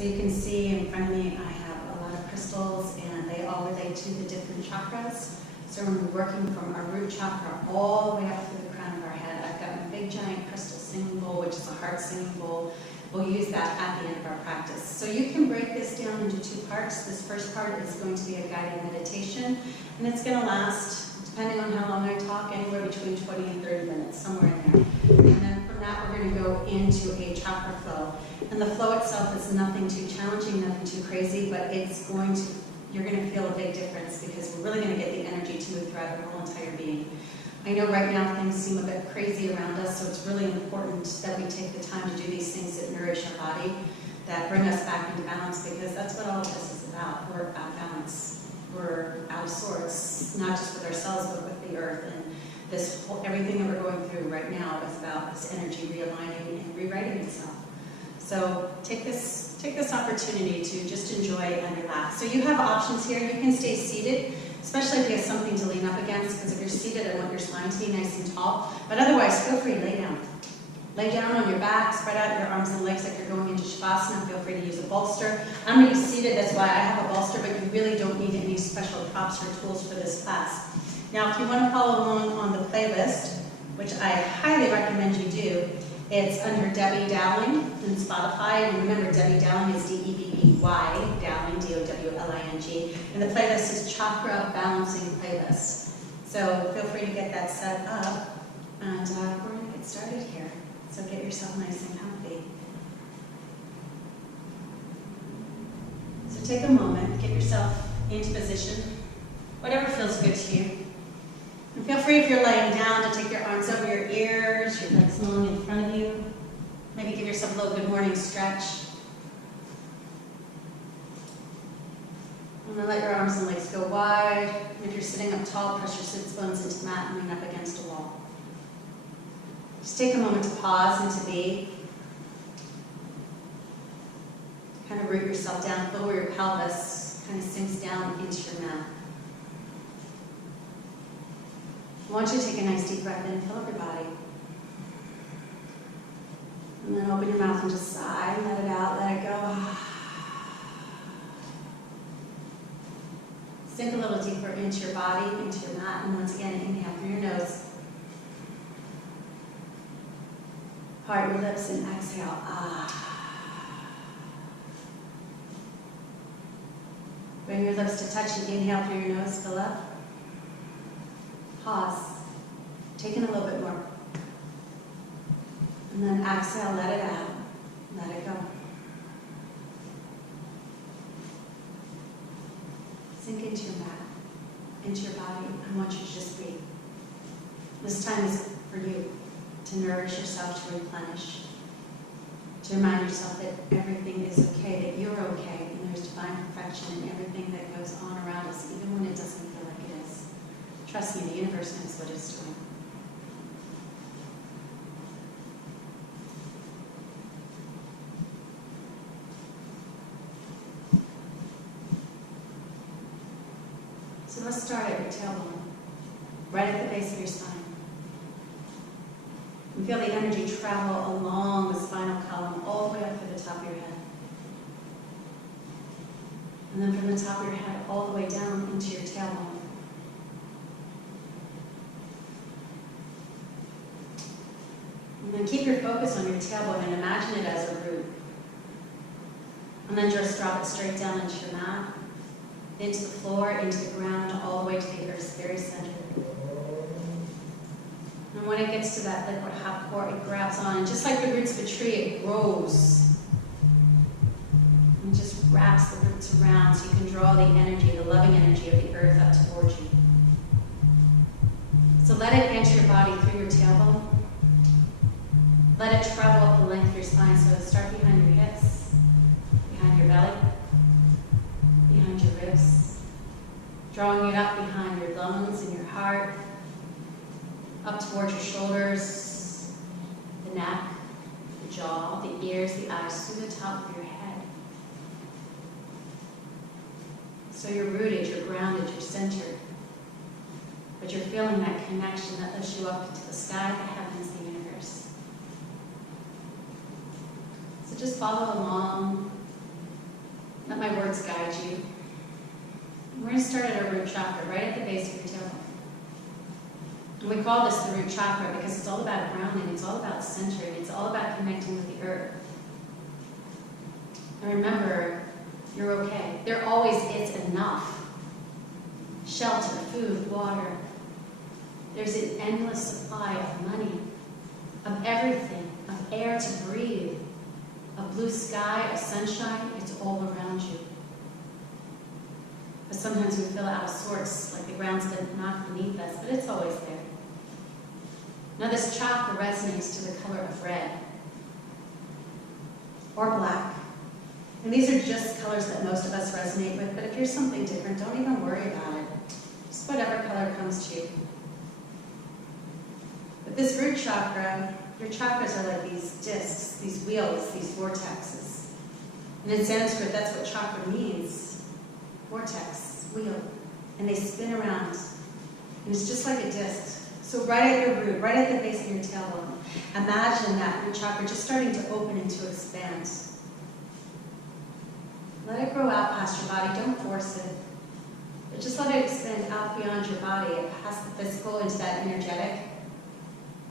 So you can see in front of me, I have a lot of crystals, and they all relate to the different chakras. So when we're working from our root chakra all the way up to the crown of our head, I've got my big giant crystal singing bowl, which is a heart singing bowl. We'll use that at the end of our practice. So you can break this down into two parts. This first part is going to be a guided meditation, and it's going to last, depending on how long I talk, anywhere between 20 and 30 minutes, somewhere in there. And then from that, we're going to go into a chakra flow. And the flow itself is nothing too challenging, nothing too crazy, but you're going to feel a big difference because we're really going to get the energy to move throughout your whole entire being. I know right now things seem a bit crazy around us, so it's really important that we take the time to do these things that nourish our body, that bring us back into balance, because that's what all of this is about. We're out of balance. We're out of sorts, not just with ourselves, but with the earth. And everything that we're going through right now is about this energy realigning and rewriting itself. So take this opportunity to just enjoy and relax. So you have options here. You can stay seated, especially if you have something to lean up against, because if you're seated, I want your spine to be nice and tall. But otherwise, feel free to lay down. Lay down on your back, spread out your arms and legs like you're going into Shavasana. Feel free to use a bolster. I'm going to be seated, that's why I have a bolster, but you really don't need any special props or tools for this class. Now, if you want to follow along on the playlist, which I highly recommend you do, it's under Debby Dowling in Spotify. And remember, Debby Dowling is D-E-B-B-Y, Dowling, D-O-W-L-I-N-G. And the playlist is Chakra Balancing Playlist. So feel free to get that set up. And we're going to get started here. So get yourself nice and comfy. So take a moment, get yourself into position, whatever feels good to you. And feel free, if you're laying down, to take your arms over your ears, your legs long in front of you. Maybe give yourself a little good morning stretch. And then let your arms and legs go wide. And if you're sitting up tall, press your sits bones into the mat and lean up against a wall. Just take a moment to pause and to be. Kind of root yourself down, feel where your pelvis kind of sinks down into your mat. I want you to take a nice deep breath in and fill up your body. And then open your mouth and just sigh, let it out, let it go. Sink a little deeper into your body, into your mat, and once again, inhale through your nose. Part your lips and exhale. Bring your lips to touch and inhale through your nose, fill up. Pause. Take in a little bit more. And then exhale, let it out. Let it go. Sink into your mat, into your body. I want you to just breathe. This time is for you to nourish yourself, to replenish, to remind yourself that everything is okay, that you're okay, and there's divine perfection in everything that goes on around us, even when it doesn't feel like it is. Trust me, the universe knows what it's doing. So let's start at your tailbone, right at the base of your spine. And feel the energy travel along the spinal column all the way up to the top of your head. And then from the top of your head all the way down into your tailbone. And then keep your focus on your tailbone and imagine it as a root. And then just drop it straight down into your mat, into the floor, into the ground, all the way to the earth's very center. And when it gets to that liquid hot core, it grabs on, and just like the roots of a tree, it grows. And just wraps the roots around so you can draw the energy, the loving energy of the earth up towards you. So let it enter your body through your tailbone. Let it travel up the length of your spine, so start behind your hips, behind your belly, behind your ribs, drawing it up behind your lungs and your heart, up towards your shoulders, the neck, the jaw, the ears, the eyes, through the top of your head. So you're rooted, you're grounded, you're centered, but you're feeling that connection that lifts you up into the sky, the heavens, the universe. So just follow along Let my words guide you. We're going to start at our root chakra, right at the base of your tailbone. And we call this the root chakra because it's all about grounding, it's all about centering, it's all about connecting with the earth. And remember, you're okay. There always is enough. Shelter, food, water. There's an endless supply of money, of everything, of air to breathe, of blue sky, of sunshine. It's all around you. But sometimes we feel out of sorts, like the ground's been knocked beneath us, but it's always there. Now this chakra resonates to the color of red or black. And these are just colors that most of us resonate with, but if you're something different, don't even worry about it. Just whatever color comes to you. But this root chakra, your chakras are like these discs, these wheels, these vortexes. And in Sanskrit, that's what chakra means. Vortex, wheel. And they spin around. And it's just like a disc. So right at your root, right at the base of your tailbone, imagine that root chakra just starting to open and to expand. Let it grow out past your body. Don't force it. But just let it extend out beyond your body, past the physical into that energetic.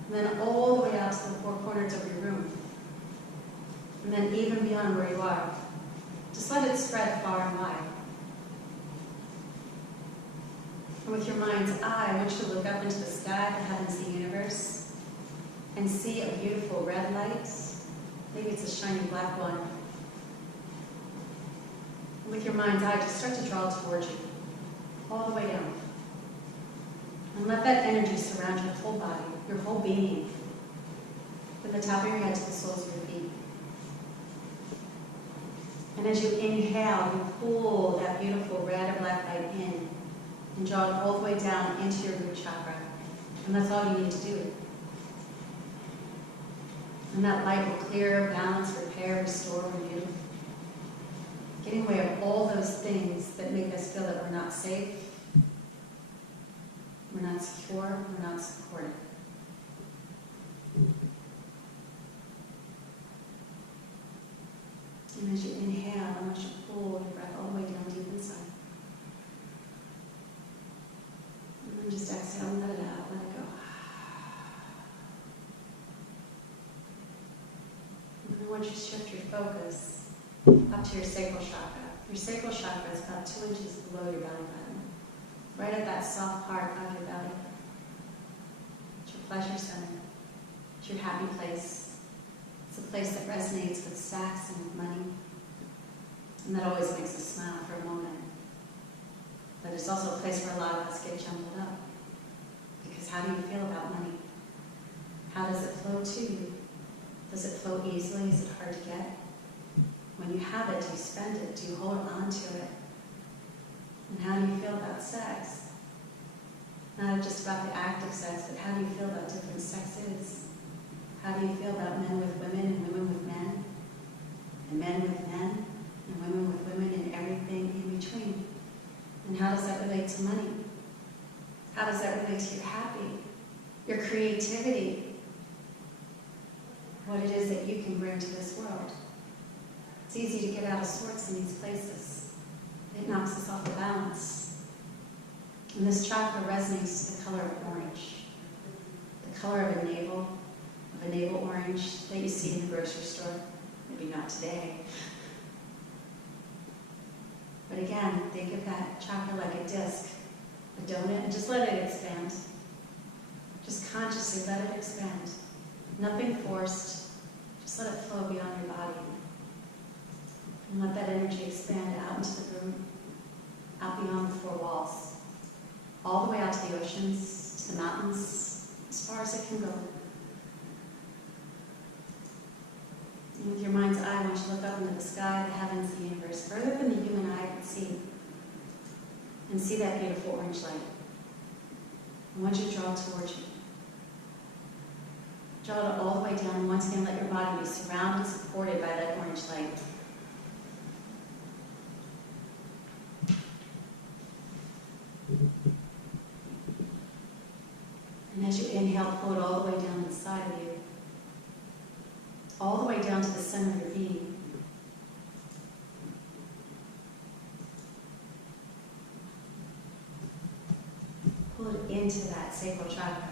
And then all the way out to the four corners of your room. And then even beyond where you are. Just let it spread far and wide. And with your mind's eye, I want you to look up into the sky, the heavens, the universe, and see a beautiful red light. Maybe it's a shiny black one. And with your mind's eye, just start to draw towards you, all the way down. And let that energy surround your whole body, your whole being, from the top of your head to the soles of your feet. And as you inhale, you pull that beautiful red or black light in and draw it all the way down into your root chakra. And that's all you need to do. And that light will clear, balance, repair, restore, renew. Getting away of all those things that make us feel that we're not safe, we're not secure, we're not supported. And as you inhale, I want you to pull your breath all the way down deep inside. And then just exhale and let it out, let it go. And then I want you to shift your focus up to your sacral chakra. Your sacral chakra is about 2 inches below your belly button, right at that soft part of your belly. It's your pleasure center. It's your happy place. It's a place that resonates with sex and with money. And that always makes us smile for a moment. But it's also a place where a lot of us get jumbled up. Because how do you feel about money? How does it flow to you? Does it flow easily? Is it hard to get? When you have it, do you spend it? Do you hold on to it? And how do you feel about sex? Not just about the act of sex, but how do you feel about different sexes? How do you feel about men with women and women with men? And men with men? And women with women and everything in between? And how does that relate to money? How does that relate to your happy, your creativity? What it is that you can bring to this world? It's easy to get out of sorts in these places. It knocks us off the balance. And this chakra resonates to the color of orange. The color of a navel orange that you see in the grocery store. Maybe not today. But again, think of that chakra like a disc, a donut, and just let it expand. Just consciously let it expand. Nothing forced. Just let it flow beyond your body. And let that energy expand out into the room, out beyond the four walls, all the way out to the oceans, to the mountains, as far as it can go. And with your mind's eye, I want you to look up into the sky, the heavens, the universe, further than the human eye can see. And see that beautiful orange light. I want you to draw it towards you. Draw it all the way down, and once again, let your body be surrounded and supported by that orange light. And as you inhale, pull it all the way down inside of you. All the way down to the center of your being. into that sacral chakra.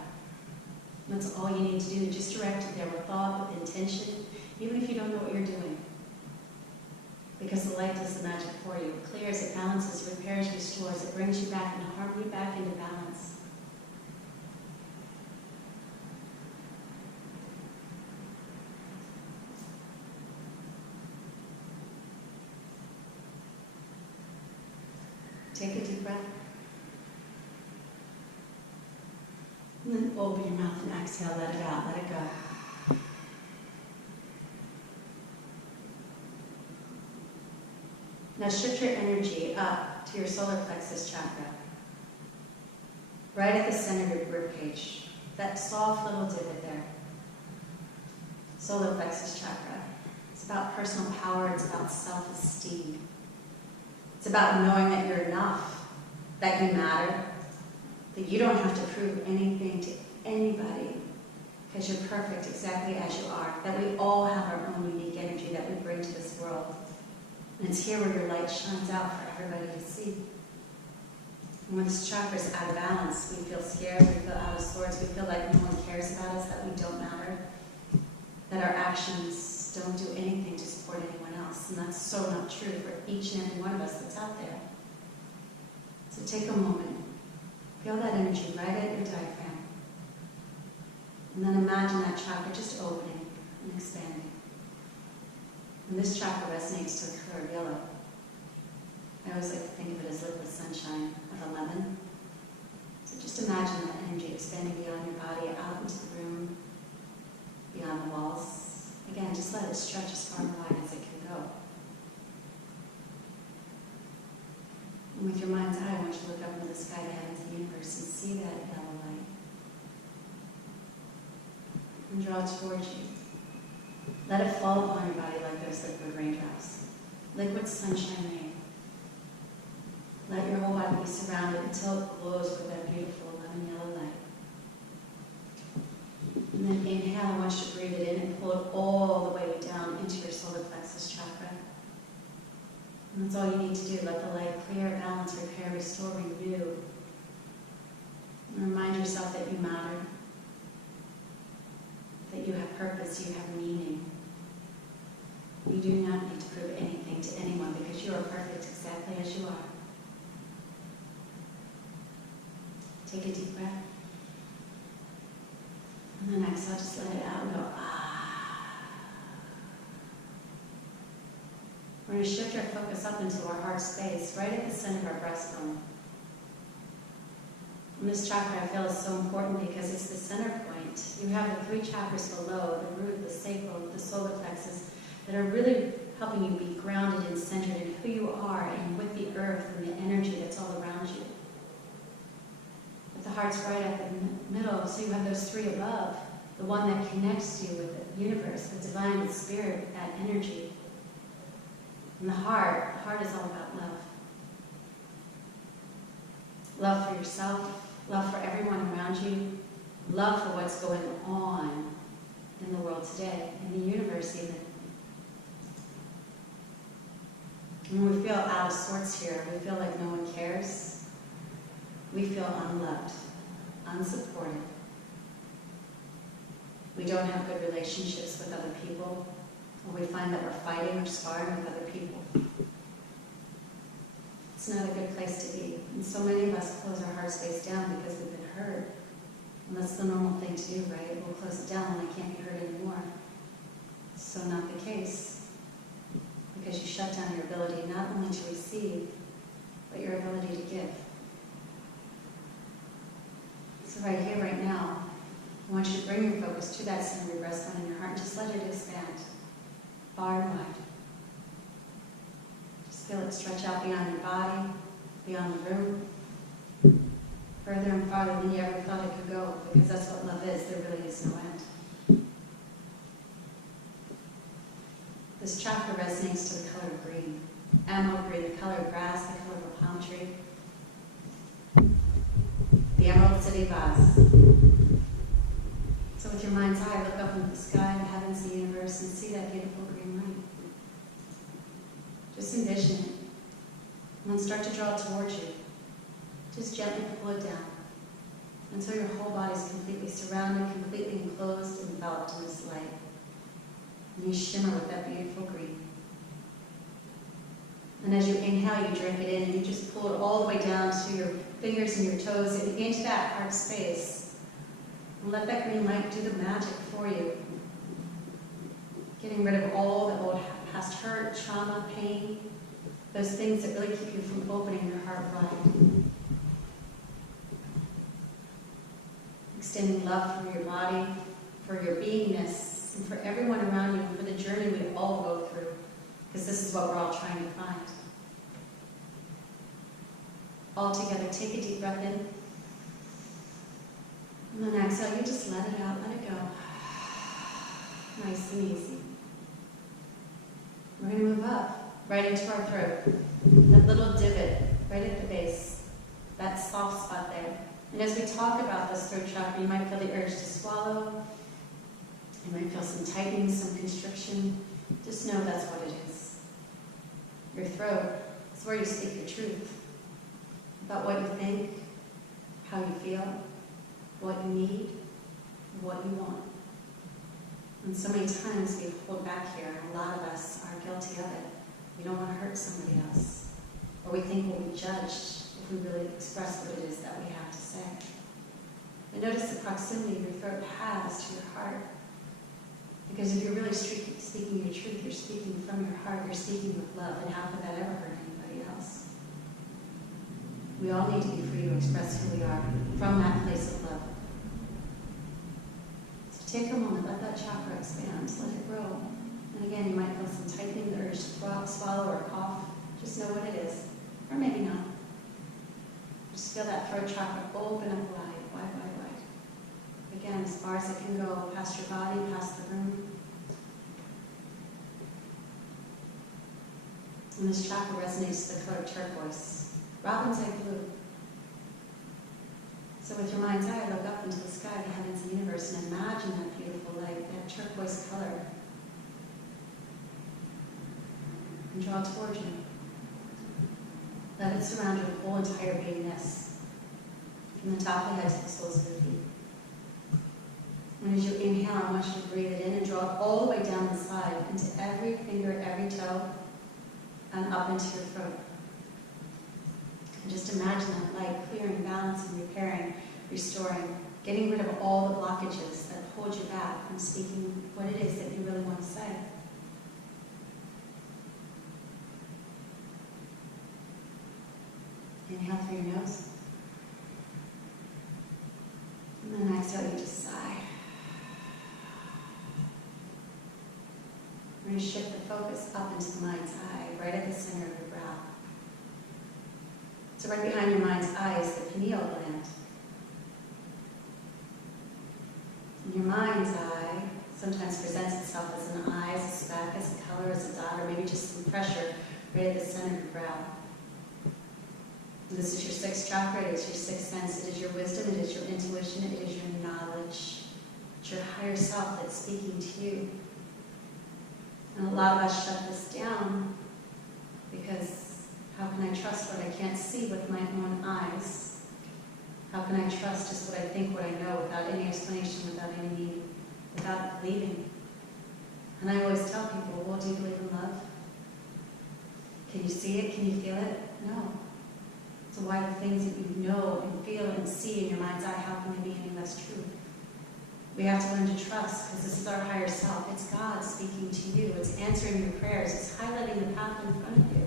That's all you need to do. Just direct it there with thought, with intention, even if you don't know what you're doing. Because the light does the magic for you. It clears, it balances, repairs, restores. It brings you back into harmony, back into balance. Take a deep breath. And then open your mouth and exhale, let it out, let it go. Now shift your energy up to your solar plexus chakra. Right at the center of your ribcage. That soft little divot there. Solar plexus chakra. It's about personal power, it's about self-esteem. It's about knowing that you're enough, that you matter, that you don't have to prove anything to anybody because you're perfect exactly as you are, that we all have our own unique energy that we bring to this world. And it's here where your light shines out for everybody to see. And when this chakra is out of balance, we feel scared, we feel out of sorts, we feel like no one cares about us, that we don't matter, that our actions don't do anything to support anyone else. And that's so not true for each and every one of us that's out there. So take a moment. Feel that energy right at your diaphragm. And then imagine that chakra just opening and expanding. And this chakra resonates to the color of yellow. I always like to think of it as liquid sunshine of a lemon. So just imagine that energy expanding beyond your body, out into the room, beyond the walls. Again, just let it stretch as far and wide as it can go. And with your mind's eye, I want you to look up into the sky, the heavens, the universe, and see that yellow light. And draw it towards you. Let it fall upon your body like those liquid raindrops. Liquid sunshine rain. Let your whole body be surrounded until it glows with that beautiful lemon yellow light. And then inhale, I want you to breathe it in and pull it all the way down into your solar plexus chakra. And that's all you need to do. Let the light clear, balance, repair, restore, renew. And remind yourself that you matter. That you have purpose, you have meaning. You do not need to prove anything to anyone because you are perfect exactly as you are. Take a deep breath. And then exhale, just let it out and go, ah. We're going to shift our focus up into our heart space, right at the center of our breastbone. And this chakra, I feel, is so important because it's the center point. You have the 3 chakras below, the root, the sacral, the solar plexus, that are really helping you be grounded and centered in who you are and with the earth and the energy that's all around you. But the heart's right at the middle, so you have those 3 above, the one that connects you with the universe, the divine, the spirit, that energy. And the heart is all about love. Love for yourself, love for everyone around you, love for what's going on in the world today, in the universe even. When we feel out of sorts here, we feel like no one cares, we feel unloved, unsupported. We don't have good relationships with other people, or we find that we're fighting or sparring with other people. It's not a good place to be. And so many of us close our heart space down because we've been hurt. And that's the normal thing to do, right? We'll close it down when I can't be hurt anymore. It's so not the case. Because you shut down your ability not only to receive, but your ability to give. So right here, right now, I want you to bring your focus to that center of your breastbone in your heart and just let it expand far and wide. Just feel it stretch out beyond your body, beyond the room, further and farther than you ever thought it could go, because that's what love is. There really is no end. This chakra resonates to the color of green. Emerald green, the color of grass, the color of a palm tree. The Emerald City vase. So with your mind's eye, look up into the sky, the heavens, the universe, and see that beautiful green light. Just envision it. And then start to draw it towards you. Just gently pull it down. And so your whole body is completely surrounded, completely enclosed, enveloped in this light. And you shimmer with that beautiful green. And as you inhale, you drink it in, and you just pull it all the way down to your fingers and your toes and into that heart space. And let that green light do the magic for you. Getting rid of all the old past hurt, trauma, pain, those things that really keep you from opening your heart wide. Extending love for your body, for your beingness, and for everyone around you, and for the journey we all go through. Because this is what we're all trying to find. All together, take a deep breath in. And then exhale, you just let it out, let it go. Nice and easy. We're going to move up, right into our throat. That little divot, right at the base. That soft spot there. And as we talk about this throat chakra, you might feel the urge to swallow. You might feel some tightening, some constriction. Just know that's what it is. Your throat is where you speak your truth. About what you think, how you feel, what you need, what you want. And so many times we hold back here, and a lot of us are guilty of it. We don't want to hurt somebody else. Or we think we'll be judged if we really express what it is that we have to say. And notice the proximity your throat has to your heart. Because if you're really speaking your truth, you're speaking from your heart, you're speaking with love, and how could that ever hurt anybody else? We all need to be free to express who we are from that place of love. So take a moment, let that chakra expand, let it grow. And again, you might feel some tightening, the urge to swallow or cough. Just know what it is, or maybe not. Just feel that throat chakra open up wide, wide, wide, wide. Again, as far as it can go, past your body, past the room. And this chakra resonates with the color turquoise. Robin's egg blue. So with your mind's eye, look up into the sky, the heavens and the universe, and imagine that beautiful light, that turquoise color. And draw toward you. Let it surround your whole entire beingness, from the top of the head to the soles of your feet. And as you inhale, I want you to breathe it in and draw it all the way down the side, into every finger, every toe, and up into your throat. And just imagine that light clearing, balancing, repairing, restoring, getting rid of all the blockages that hold you back from speaking what it is that you really want to say. Inhale through your nose. And then exhale, you just sigh. We're going to shift the focus up into the mind's eye, right at the center of your brow. So right behind your mind's eye is the pineal gland. And your mind's eye sometimes presents itself as an eye, as a speck, as a color, as a dot, or maybe just some pressure right at the center of your brow. And this is your sixth chakra, it is your sixth sense, it is your wisdom, it is your intuition, it is your knowledge. It's your higher self that's speaking to you. And a lot of us shut this down because how can I trust what I can't see with my own eyes? How can I trust just what I think, what I know, without any explanation, without any meaning, without believing? And I always tell people, well, do you believe in love? Can you see it? Can you feel it? No. So why the things that you know and feel and see in your mind's eye, how can they be any less true? We have to learn to trust, because this is our higher self. It's God speaking to you. It's answering your prayers. It's highlighting the path in front of you.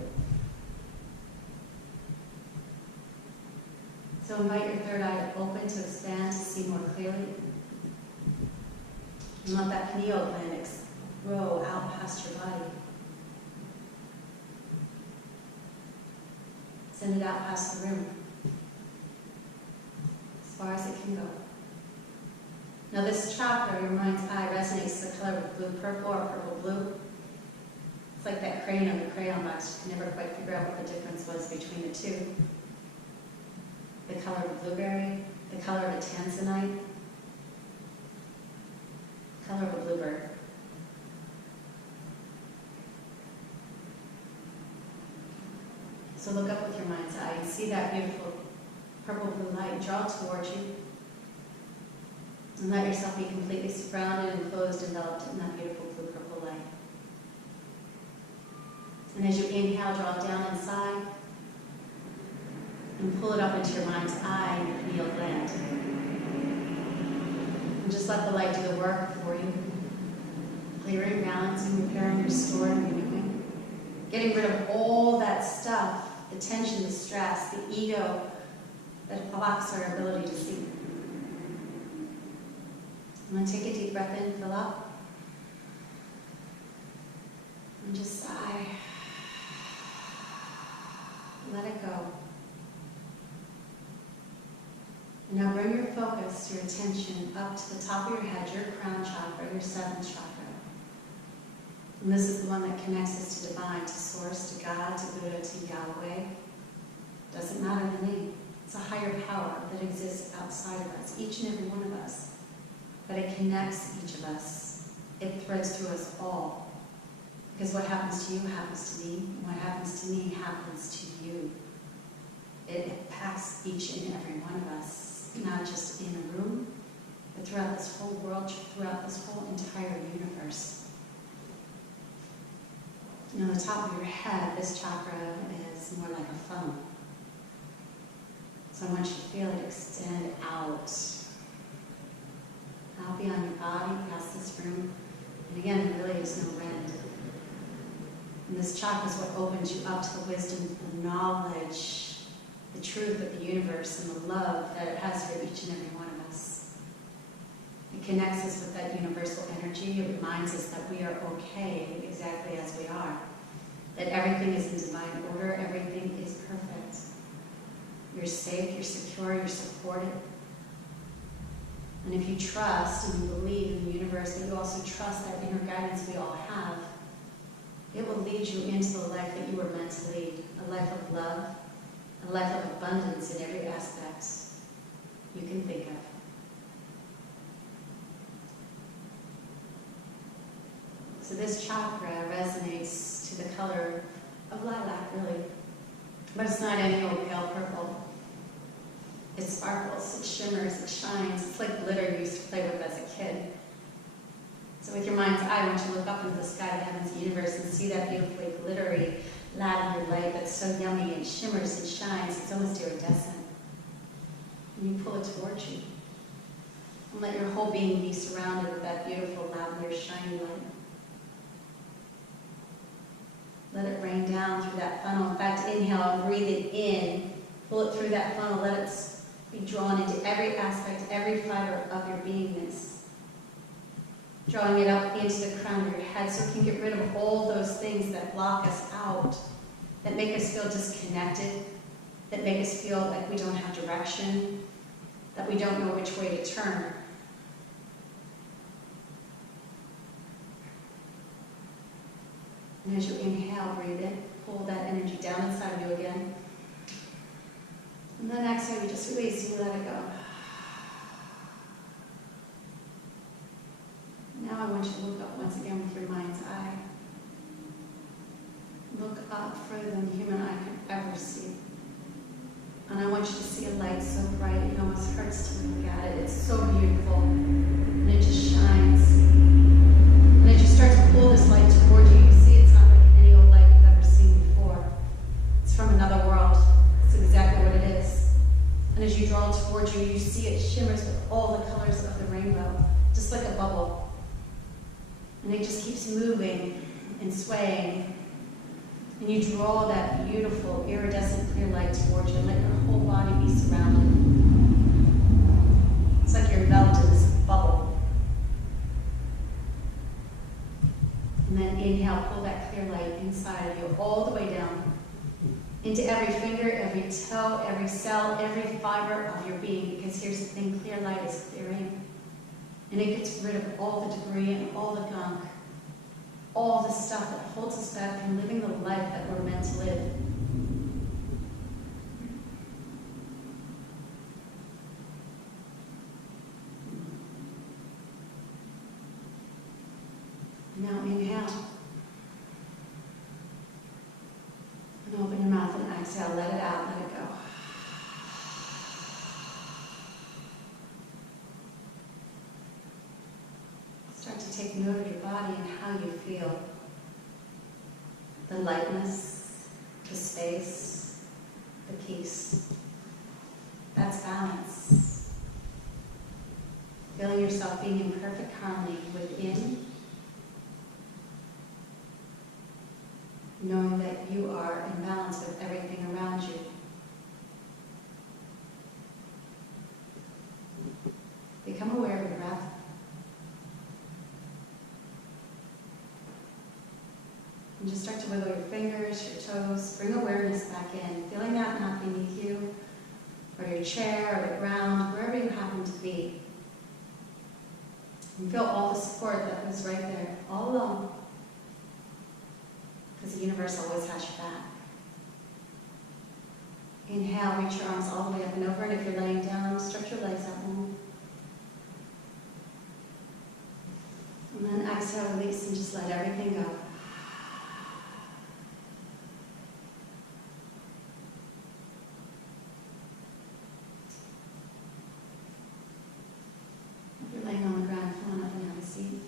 So invite your third eye to open, to expand, to see more clearly. And let that pineal gland grow out past your body. Send it out past the room, as far as it can go. Now this chakra, your mind's eye, resonates with the color of blue purple or purple blue. It's like that crayon on the crayon box. You can never quite figure out what the difference was between the two. The color of a blueberry, the color of a tanzanite, the color of a bluebird. So look up with your mind's eye and see that beautiful purple blue light draw towards you. And let yourself be completely surrounded, enclosed, enveloped in that beautiful blue purple light. And as you inhale, draw it down inside and pull it up into your mind's eye and your pineal gland. And just let the light do the work for you. Clearing, balancing, repairing, restoring, renewing. Getting rid of all that stuff, the tension, the stress, the ego that blocks our ability to see. I'm going to take a deep breath in, fill up. And just sigh. Let it go. And now bring your focus, your attention up to the top of your head, your crown chakra, your seventh chakra. And this is the one that connects us to divine, to source, to God, to Buddha, to Yahweh. Doesn't matter the name. It's a higher power that exists outside of us, each and every one of us. But it connects each of us. It threads through us all. Because what happens to you happens to me, and what happens to me happens to you. It impacts each and every one of us, not just in a room, but throughout this whole world, throughout this whole entire universe. You know, the top of your head, this chakra is more like a funnel. So I want you to feel it extend out beyond your body, past this room. And again, there really is no end. And this chakra is what opens you up to the wisdom, the knowledge, the truth of the universe, and the love that it has for each and every one of us. It connects us with that universal energy. It reminds us that we are okay exactly as we are. That everything is in divine order. Everything is perfect. You're safe, you're secure, you're supported. And if you trust and you believe in the universe, but you also trust that inner guidance we all have, it will lead you into the life that you were meant to lead. A life of love, a life of abundance in every aspect you can think of. So this chakra resonates to the color of lilac, really. But it's not any old pale purple. It sparkles, it shimmers, it shines. It's like glitter you used to play with as a kid. So with your mind's eye, I want you to look up into the sky, the heavens, the universe, and see that beautifully glittery lavender light that's so yummy and shimmers and shines. It's almost iridescent. And you pull it towards you. And let your whole being be surrounded with that beautiful lavender shiny light. Let it rain down through that funnel. In fact, inhale, breathe it in. Pull it through that funnel. Let it be drawn into every aspect, every fiber of your beingness. Drawing it up into the crown of your head so it can get rid of all those things that block us out, that make us feel disconnected, that make us feel like we don't have direction, that we don't know which way to turn. And as you inhale, breathe in, pull that energy down inside of you again. And then exhale, you just release and you let it go. Now I want you to look up once again with your mind's eye. Look up further than the human eye could ever see. And I want you to see a light so bright it almost hurts to look at it. It's so beautiful. And it just shines. And as you start to pull this light toward you, you see it's not like any old light you've ever seen before. It's from another world. It's exactly what it is. And as you draw it toward you, you see it shimmers with all the colors of the rainbow, just like a bubble. And it just keeps moving and swaying. And you draw that beautiful, iridescent clear light towards you and let your whole body be surrounded. It's like you're enveloped in this bubble. And then inhale, pull that clear light inside of you, all the way down, into every finger, every toe, every cell, every fiber of your being. Because here's the thing, clear light is clearing. And it gets rid of all the debris and all the gunk, all the stuff that holds us back from living the life that we're meant to live. Now inhale. And open your mouth and exhale. Let it out. Let it go. to take note of your body and how you feel. The lightness, the space, the peace. That's balance. Feeling yourself being in perfect harmony within, knowing that you are in balance with everything around you. Become aware of your breath. And just start to wiggle your fingers, your toes. Bring awareness back in, feeling that mat beneath you, or your chair, or the ground, wherever you happen to be. And feel all the support that was right there, all along. Because the universe always has your back. Inhale, reach your arms all the way up and over, and if you're laying down, stretch your legs out long. And then exhale, release, and just let everything go. If you're laying on the ground, come on up and have a seat.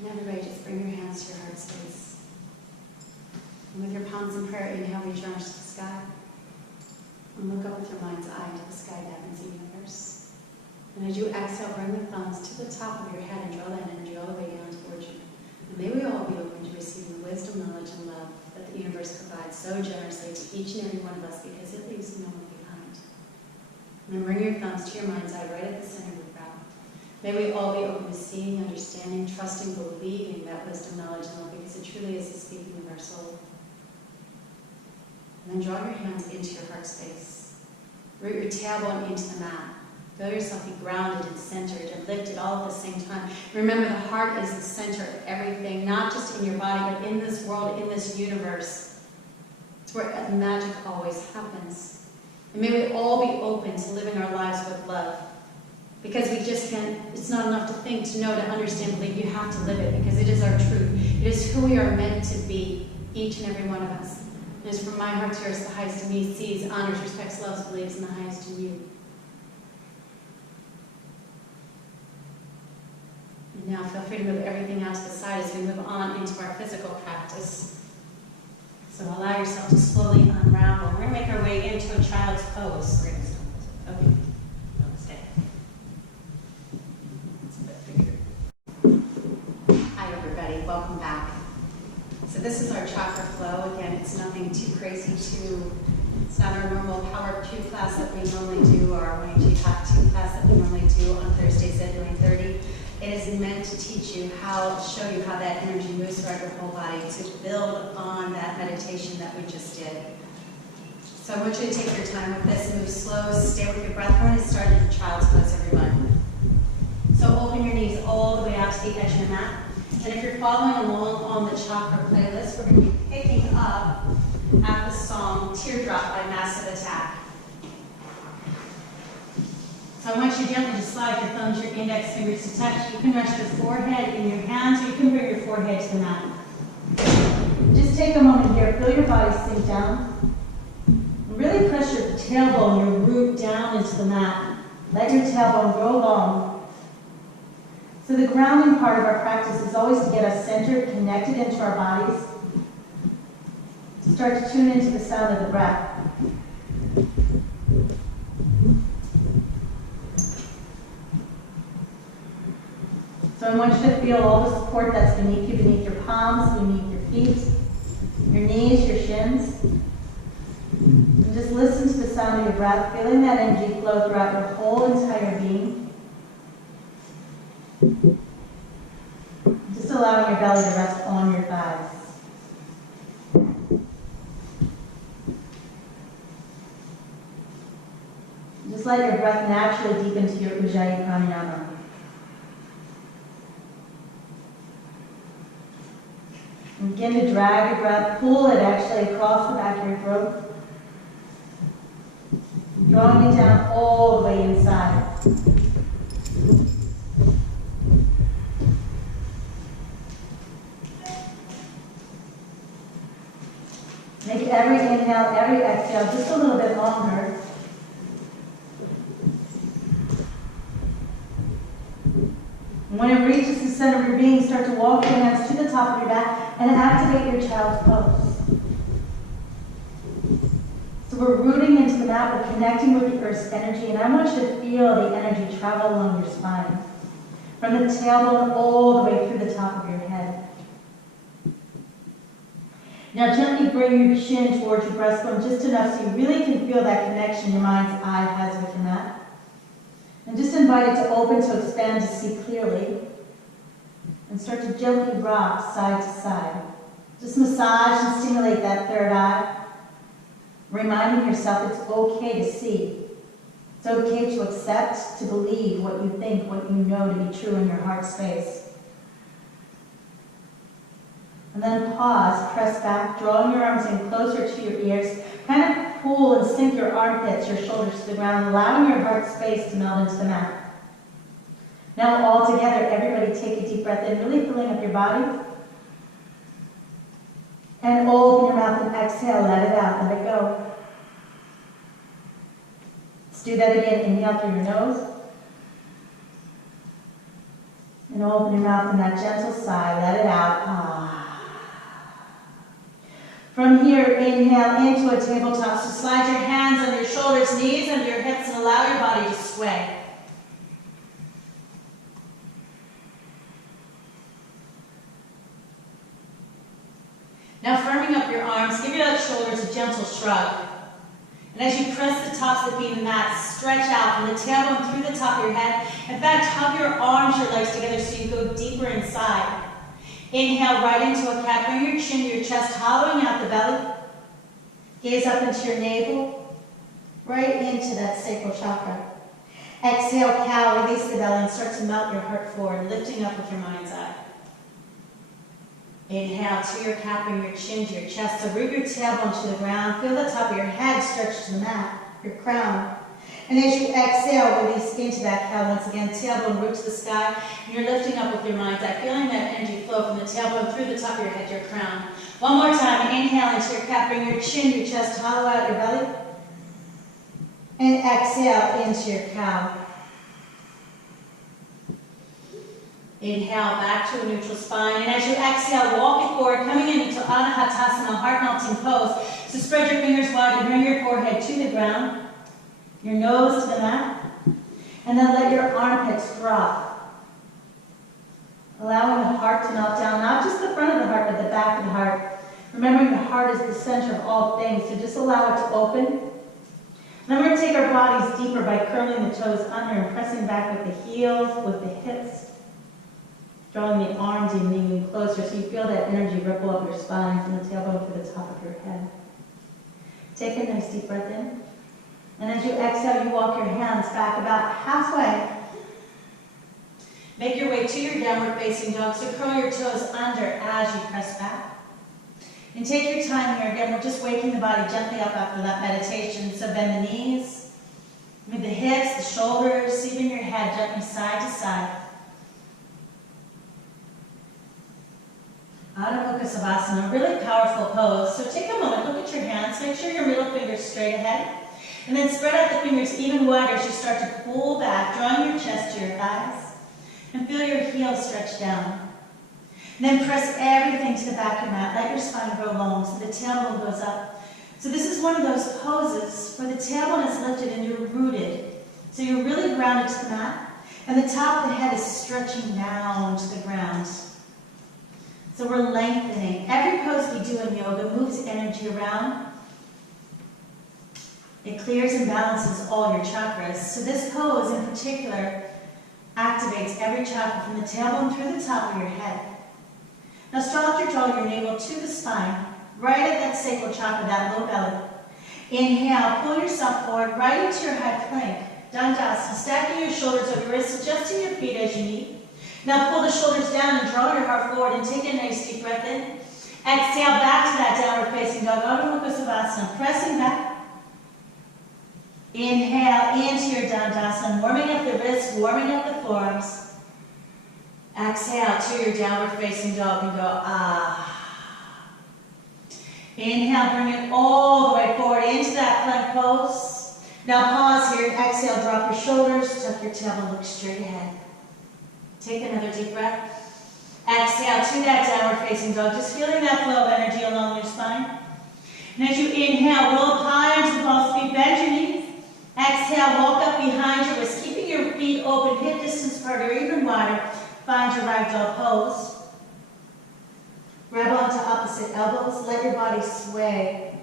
Whenever ready, just bring your hands to your heart space. And with your palms in prayer, inhale, reach your arms to the sky. And look up with your mind's eye to the sky, heavens, and universe. And as you exhale, bring the thumbs to the top of your head and draw that energy all the way down towards you. And may we all be open to receiving the wisdom, knowledge, and love that the universe provides so generously to each and every one of us, because it leaves no one behind. And then bring your thumbs to your mind's eye right at the center of your brow. May we all be open to seeing, understanding, trusting, believing that wisdom, knowledge, and love, because it truly is the speaking of our soul. And then draw your hands into your heart space. Root your tailbone into the mat. Feel yourself be grounded and centered and lifted all at the same time. Remember, the heart is the center of everything, not just in your body, but in this world, in this universe. It's where the magic always happens. And may we all be open to living our lives with love. Because we just can't, it's not enough to think, to know, to understand, believe. You have to live it, because it is our truth. It is who we are meant to be, each and every one of us. It is from my heart to yours, the highest in me, sees, honors, respects, loves, believes in the highest in you. And now feel free to move everything out to the side as we move on into our physical practice. So allow yourself to slowly unravel. We're going to make our way into a child's pose. We're going to stop. Okay. Namaste. That's a bit bigger. Hi, everybody. Welcome back. So this is our chakra flow. Again, it's nothing too crazy it's not our normal Power 2 class that we normally do, or our YNG Top 2 class that we normally do on Thursdays at 9:30. It is meant to teach you show you how that energy moves throughout your whole body to build on that meditation that we just did. So I want you to take your time with this, move slow, stay with your breath. We're going to start in child's pose, everyone. So open your knees all the way out to the edge of the mat. And if you're following along on the chakra playlist, we're going to be picking up at the song Teardrop by Massive Attack. So I want you gently to slide your thumbs, your index fingers to touch. You can rest your forehead in your hands, or you can bring your forehead to the mat. Just take a moment here, feel your body sink down. And really press your tailbone, your root down into the mat. Let your tailbone grow long. So the grounding part of our practice is always to get us centered, connected into our bodies. To start to tune into the sound of the breath. So I want you to feel all the support that's beneath you, beneath your palms, beneath your feet, your knees, your shins. And just listen to the sound of your breath, feeling that energy flow throughout your whole entire being. Just allowing your belly to rest on your thighs. Just let your breath naturally deepen to your Ujjayi Pranayama. And begin to drag your breath, pull it actually across the back of your throat, drawing it down all the way inside. Make every inhale, every exhale just a little bit longer. And when it reaches the center of your being, start to walk your hands to the top of your back and activate your child's pose. So we're rooting into the mat, we're connecting with the earth's energy, and I want you to feel the energy travel along your spine, from the tailbone all the way through the top of your head. Now gently bring your chin towards your breastbone just enough so you really can feel that connection your mind's eye has with your mat. And just invite it to open, to expand, to see clearly. And start to gently rock side to side. Just massage and stimulate that third eye. Reminding yourself it's okay to see. It's okay to accept, to believe what you think, what you know to be true in your heart space. And then pause, press back, drawing your arms in closer to your ears. Kind of pull and sink your armpits, your shoulders to the ground, allowing your heart space to melt into the mat. Now all together, everybody take a deep breath in, really filling up your body. And open your mouth and exhale, let it out, let it go. Let's do that again. Inhale through your nose. And open your mouth in that gentle sigh, let it out. Ah. From here, inhale into a tabletop. So slide your hands under your shoulders, knees under your hips, and allow your body to sway. Now firming up your arms, give your shoulders a gentle shrug. And as you press the tops of the feet in the mat, stretch out from the tailbone through the top of your head. In fact, hug your arms, your legs together so you go deeper inside. Inhale right into a cat. Bring your chin to your chest, hollowing out the belly. Gaze up into your navel, right into that sacral chakra. Exhale, cow, release the belly and start to melt your heart forward, lifting up with your mind's eye. Inhale to your cat, bring your chin to your chest. So root your tailbone to the ground. Feel the top of your head stretch to the mat, your crown. And as you exhale, release into that cow once again. Tailbone root to the sky. And you're lifting up with your mind's eye, feeling that energy flow from the tailbone through the top of your head, your crown. One more time. Inhale into your cat. Bring your chin to your chest. Hollow out your belly. And exhale into your cow. Inhale back to a neutral spine. And as you exhale, walk it forward, coming into Anahatasana, heart-melting pose. So spread your fingers wide and bring your forehead to the ground. Your nose to the mat, and then let your armpits drop. Allowing the heart to melt down, not just the front of the heart, but the back of the heart. Remembering the heart is the center of all things, so just allow it to open. And then we're going to take our bodies deeper by curling the toes under and pressing back with the heels, with the hips. Drawing the arms in, moving closer so you feel that energy ripple up your spine from the tailbone to the top of your head. Take a nice deep breath in. And as you exhale, you walk your hands back about halfway. Make your way to your downward facing dog. So curl your toes under as you press back. And take your time here. Again, we're just waking the body gently up after that meditation. So bend the knees, move the hips, the shoulders, even your head gently side to side. Adho Mukha Savasana, a really powerful pose. So take a moment, look at your hands. Make sure your middle finger's straight ahead. And then spread out the fingers even wider as you start to pull back, drawing your chest to your thighs. And feel your heels stretch down. And then press everything to the back of your mat. Let your spine grow long so the tailbone goes up. So this is one of those poses where the tailbone is lifted and you're rooted. So you're really grounded to the mat. And the top of the head is stretching down to the ground. So we're lengthening. Every pose we do in yoga moves energy around. It clears and balances all your chakras. So this pose in particular activates every chakra from the tailbone through the top of your head. Now stop your jaw, your navel to the spine, right at that sacral chakra, that low belly. Inhale, pull yourself forward, right into your high plank. Dandasana, stacking your shoulders over your wrists, adjusting your feet as you need. Now pull the shoulders down and draw your heart forward and take a nice deep breath in. Exhale back to that downward facing dog, Adho Mukha Savasana, pressing back. Inhale into your Dandasana, warming up the wrists, warming up the forearms. Exhale to your downward facing dog and go, ah. Inhale, bring it all the way forward into that plank pose. Now pause here, exhale, drop your shoulders, tuck your tailbone, look straight ahead. Take another deep breath. Exhale to that downward facing dog, just feeling that flow of energy along your spine. And as you inhale, roll up high onto the balls of feet, bend your knees. Exhale, walk up behind your wrist, keeping your feet open, hip distance apart or even wider. Find your ragdoll pose. Grab onto opposite elbows, let your body sway.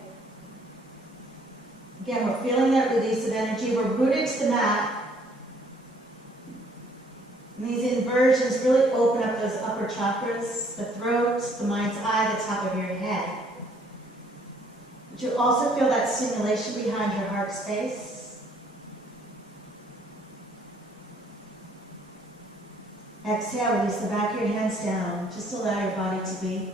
Again, we're feeling that release of energy. We're rooted to the mat. And these inversions really open up those upper chakras, the throat, the mind's eye, the top of your head. But you also feel that stimulation behind your heart space. Exhale, release the back of your hands down. Just allow your body to be.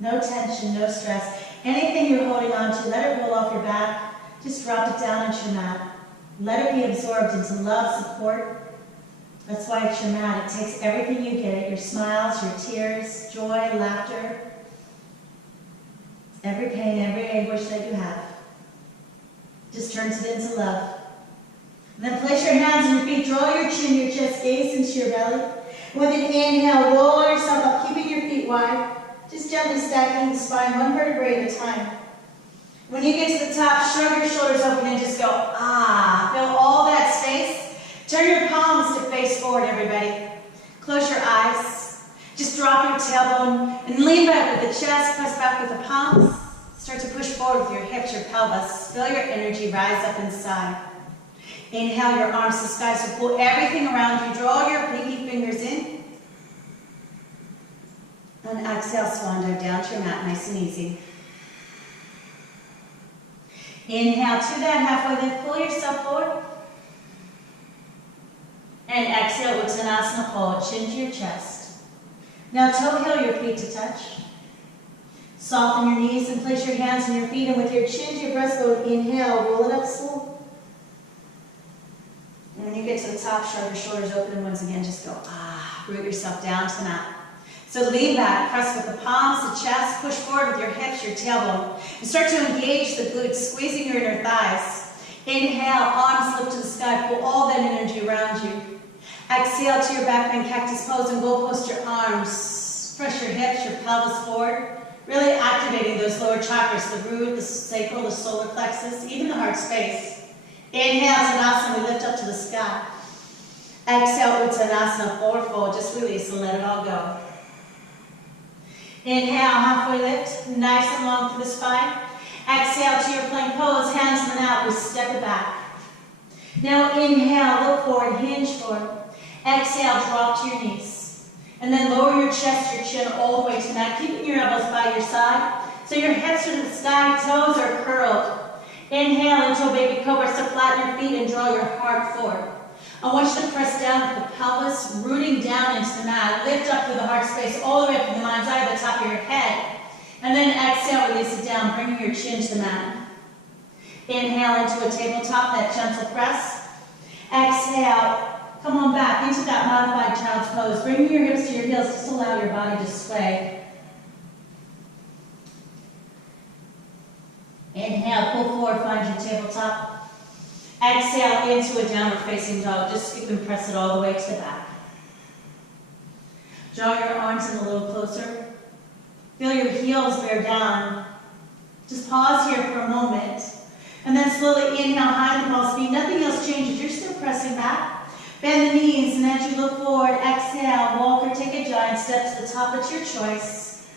No tension, no stress. Anything you're holding on to, let it roll off your back. Just drop it down into your mat. Let it be absorbed into love, support. That's why it's your mat. It takes everything you get it, your smiles, your tears, joy, laughter, every pain, every anguish that you have. Just turns it into love. And then place your hands on your feet, draw your chin, your chest, gaze into your belly. With an inhale, roll yourself up, keeping your feet wide. Just gently stacking the spine, one vertebrae at a time. When you get to the top, shrug your shoulders open and just go, ah. Feel all that space. Turn your palms to face forward, everybody. Close your eyes. Just drop your tailbone and lean back with the chest, press back with the palms. Start to push forward with your hips, your pelvis. Feel your energy rise up inside. Inhale your arms to the sky, so pull everything around you. Draw your pinky fingers in. And exhale, swan dive down to your mat, nice and easy. Inhale to that halfway lift, pull yourself forward. And exhale, Uttanasana, fold, chin to your chest. Now toe heel your feet to touch. Soften your knees and place your hands on your feet, and with your chin to your breastbone, inhale, roll it up slow. And when you get to the top, shrug your shoulders open, and once again, just go, ah, root yourself down to the mat. So lean back, press with the palms, the chest, push forward with your hips, your tailbone, and start to engage the glutes, squeezing your inner thighs. Inhale, arms lift to the sky, pull all that energy around you. Exhale to your back bend cactus pose and goal post your arms. Press your hips, your pelvis forward, really activating those lower chakras, the root, the sacral, the solar plexus, even the heart space. Inhale, Tadasana, we lift up to the sky. Exhale, Uttanasana, forward fold, just release and let it all go. Inhale, halfway lift, nice and long through the spine. Exhale to your plank pose, hands in and out, we step it back. Now inhale, look forward, hinge forward. Exhale, drop to your knees. And then lower your chest, your chin all the way to the mat, keeping your elbows by your side. So your hips are to the sky, toes are curled. Inhale into a baby cobra, so flatten your feet and draw your heart forward. I want you to press down with the pelvis, rooting down into the mat. Lift up through the heart space, all the way up from the mind's eye to the top of your head. And then exhale, release it down, bringing your chin to the mat. Inhale into a tabletop, that gentle press. Exhale, come on back into that modified child's pose. Bringing your hips to your heels, just allow your body to sway. Inhale, pull forward, find your tabletop. Exhale into a downward facing dog. Just scoop and press it all the way to the back. Draw your arms in a little closer. Feel your heels bear down. Just pause here for a moment. And then slowly inhale, high in the balls of feet. Nothing else changes. You're still pressing back. Bend the knees, and as you look forward, exhale, walk or take a giant step to the top. It's your choice.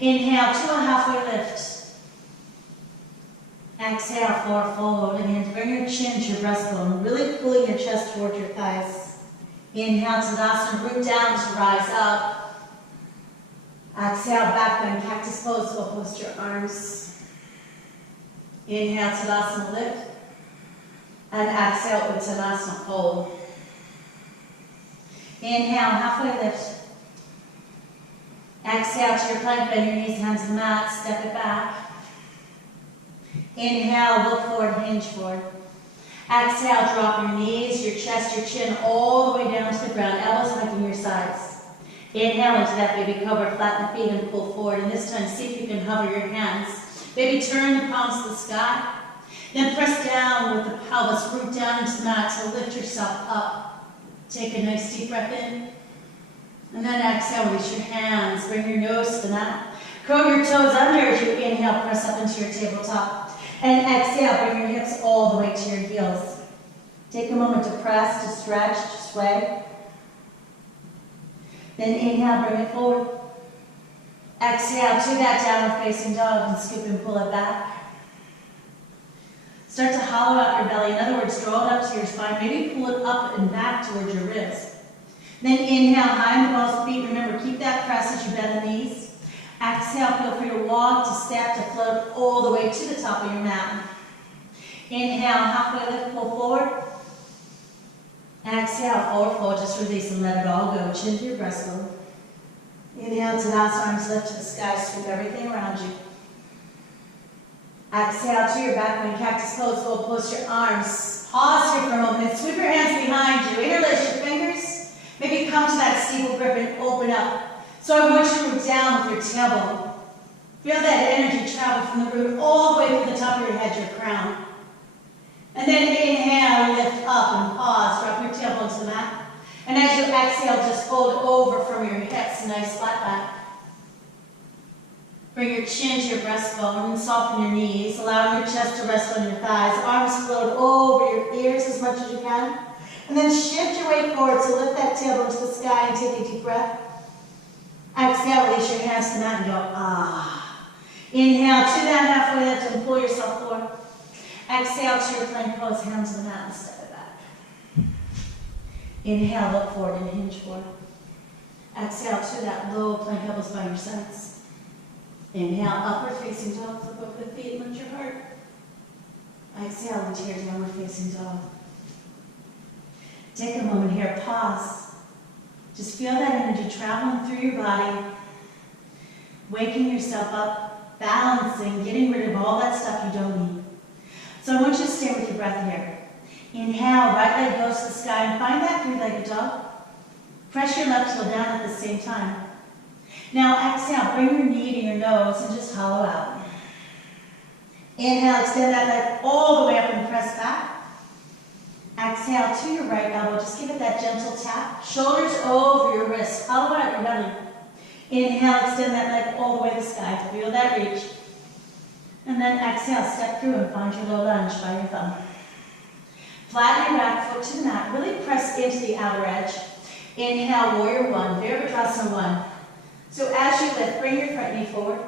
Inhale to a halfway lift. Exhale, forward fold, and bring your chin to your breastbone, really pulling your chest toward your thighs. Inhale, Tadasana, root down to rise up. Exhale, back bend, cactus pose, so post your arms. Inhale, Tadasana, lift. And exhale, Uttanasana, fold. Inhale, halfway lift. Exhale to your plank, bend your knees, hands to the mat, step it back. Inhale, look forward, hinge forward. Exhale, drop your knees, your chest, your chin all the way down to the ground, elbows hugging your sides. Inhale into that baby cobra, flatten the feet and pull forward. And this time, see if you can hover your hands. Maybe turn the palms to the sky. Then press down with the pelvis, root down into the mat to lift yourself up. Take a nice deep breath in. And then exhale, reach your hands, bring your nose to the mat. Curl your toes under as you inhale, press up into your tabletop. And exhale, bring your hips all the way to your heels. Take a moment to press, to stretch, to sway. Then inhale, bring it forward. Exhale to that downward facing dog and scoop and pull it back. Start to hollow out your belly. In other words, draw it up to your spine. Maybe pull it up and back towards your ribs. Then inhale, high in the balls of the feet. Remember, keep that press as you bend the knees. Exhale, feel free to walk, to step, to float all the way to the top of your mat. Inhale, halfway lift, pull forward. Exhale, forward fold, just release and let it all go. Chin to your breastbone. Inhale, Tadasana, arms lift to the sky, sweep everything around you. Exhale to your back bend, cactus pose, fold, post your arms. Pause here for a moment and sweep your hands behind you. Interlace your fingers. Maybe come to that steeple grip and open up. So I want you to move down with your tailbone. Feel that energy travel from the root all the way to the top of your head, your crown. And then inhale, lift up and pause. Drop your tailbone to the mat. And as you exhale, just fold over from your hips, nice flat back. Bring your chin to your breastbone and soften your knees, allowing your chest to rest on your thighs. Arms float over your ears as much as you can. And then shift your weight forward, so lift that tailbone to the sky and take a deep breath. Exhale, release your hands to the mat and go, ah. Inhale to that halfway lift and pull yourself forward. Exhale to your plank pose, hands to the mat and step it back. Inhale, look forward and hinge forward. Exhale to that low plank elbows by your sides. Inhale, upward facing dog, flip over the feet, lift your heart. Exhale into your downward facing dog. Take a moment here, pause. Just feel that energy traveling through your body, waking yourself up, balancing, getting rid of all that stuff you don't need. So I want you to stay with your breath here. Inhale, right leg goes to the sky and find that three-legged dog. Press your left heel down at the same time. Now exhale, bring your knee to your nose and just hollow out. Inhale, extend that leg all the way up and press back. Exhale to your right elbow, just give it that gentle tap. Shoulders over your wrists, hollow out your belly. Inhale, extend that leg all the way to the sky, feel that reach. And then exhale, step through and find your low lunge by your thumb. Flatten your back foot to the mat, really press into the outer edge. Inhale, warrior one, Virabhadrasana one. So as you lift, bring your front knee forward.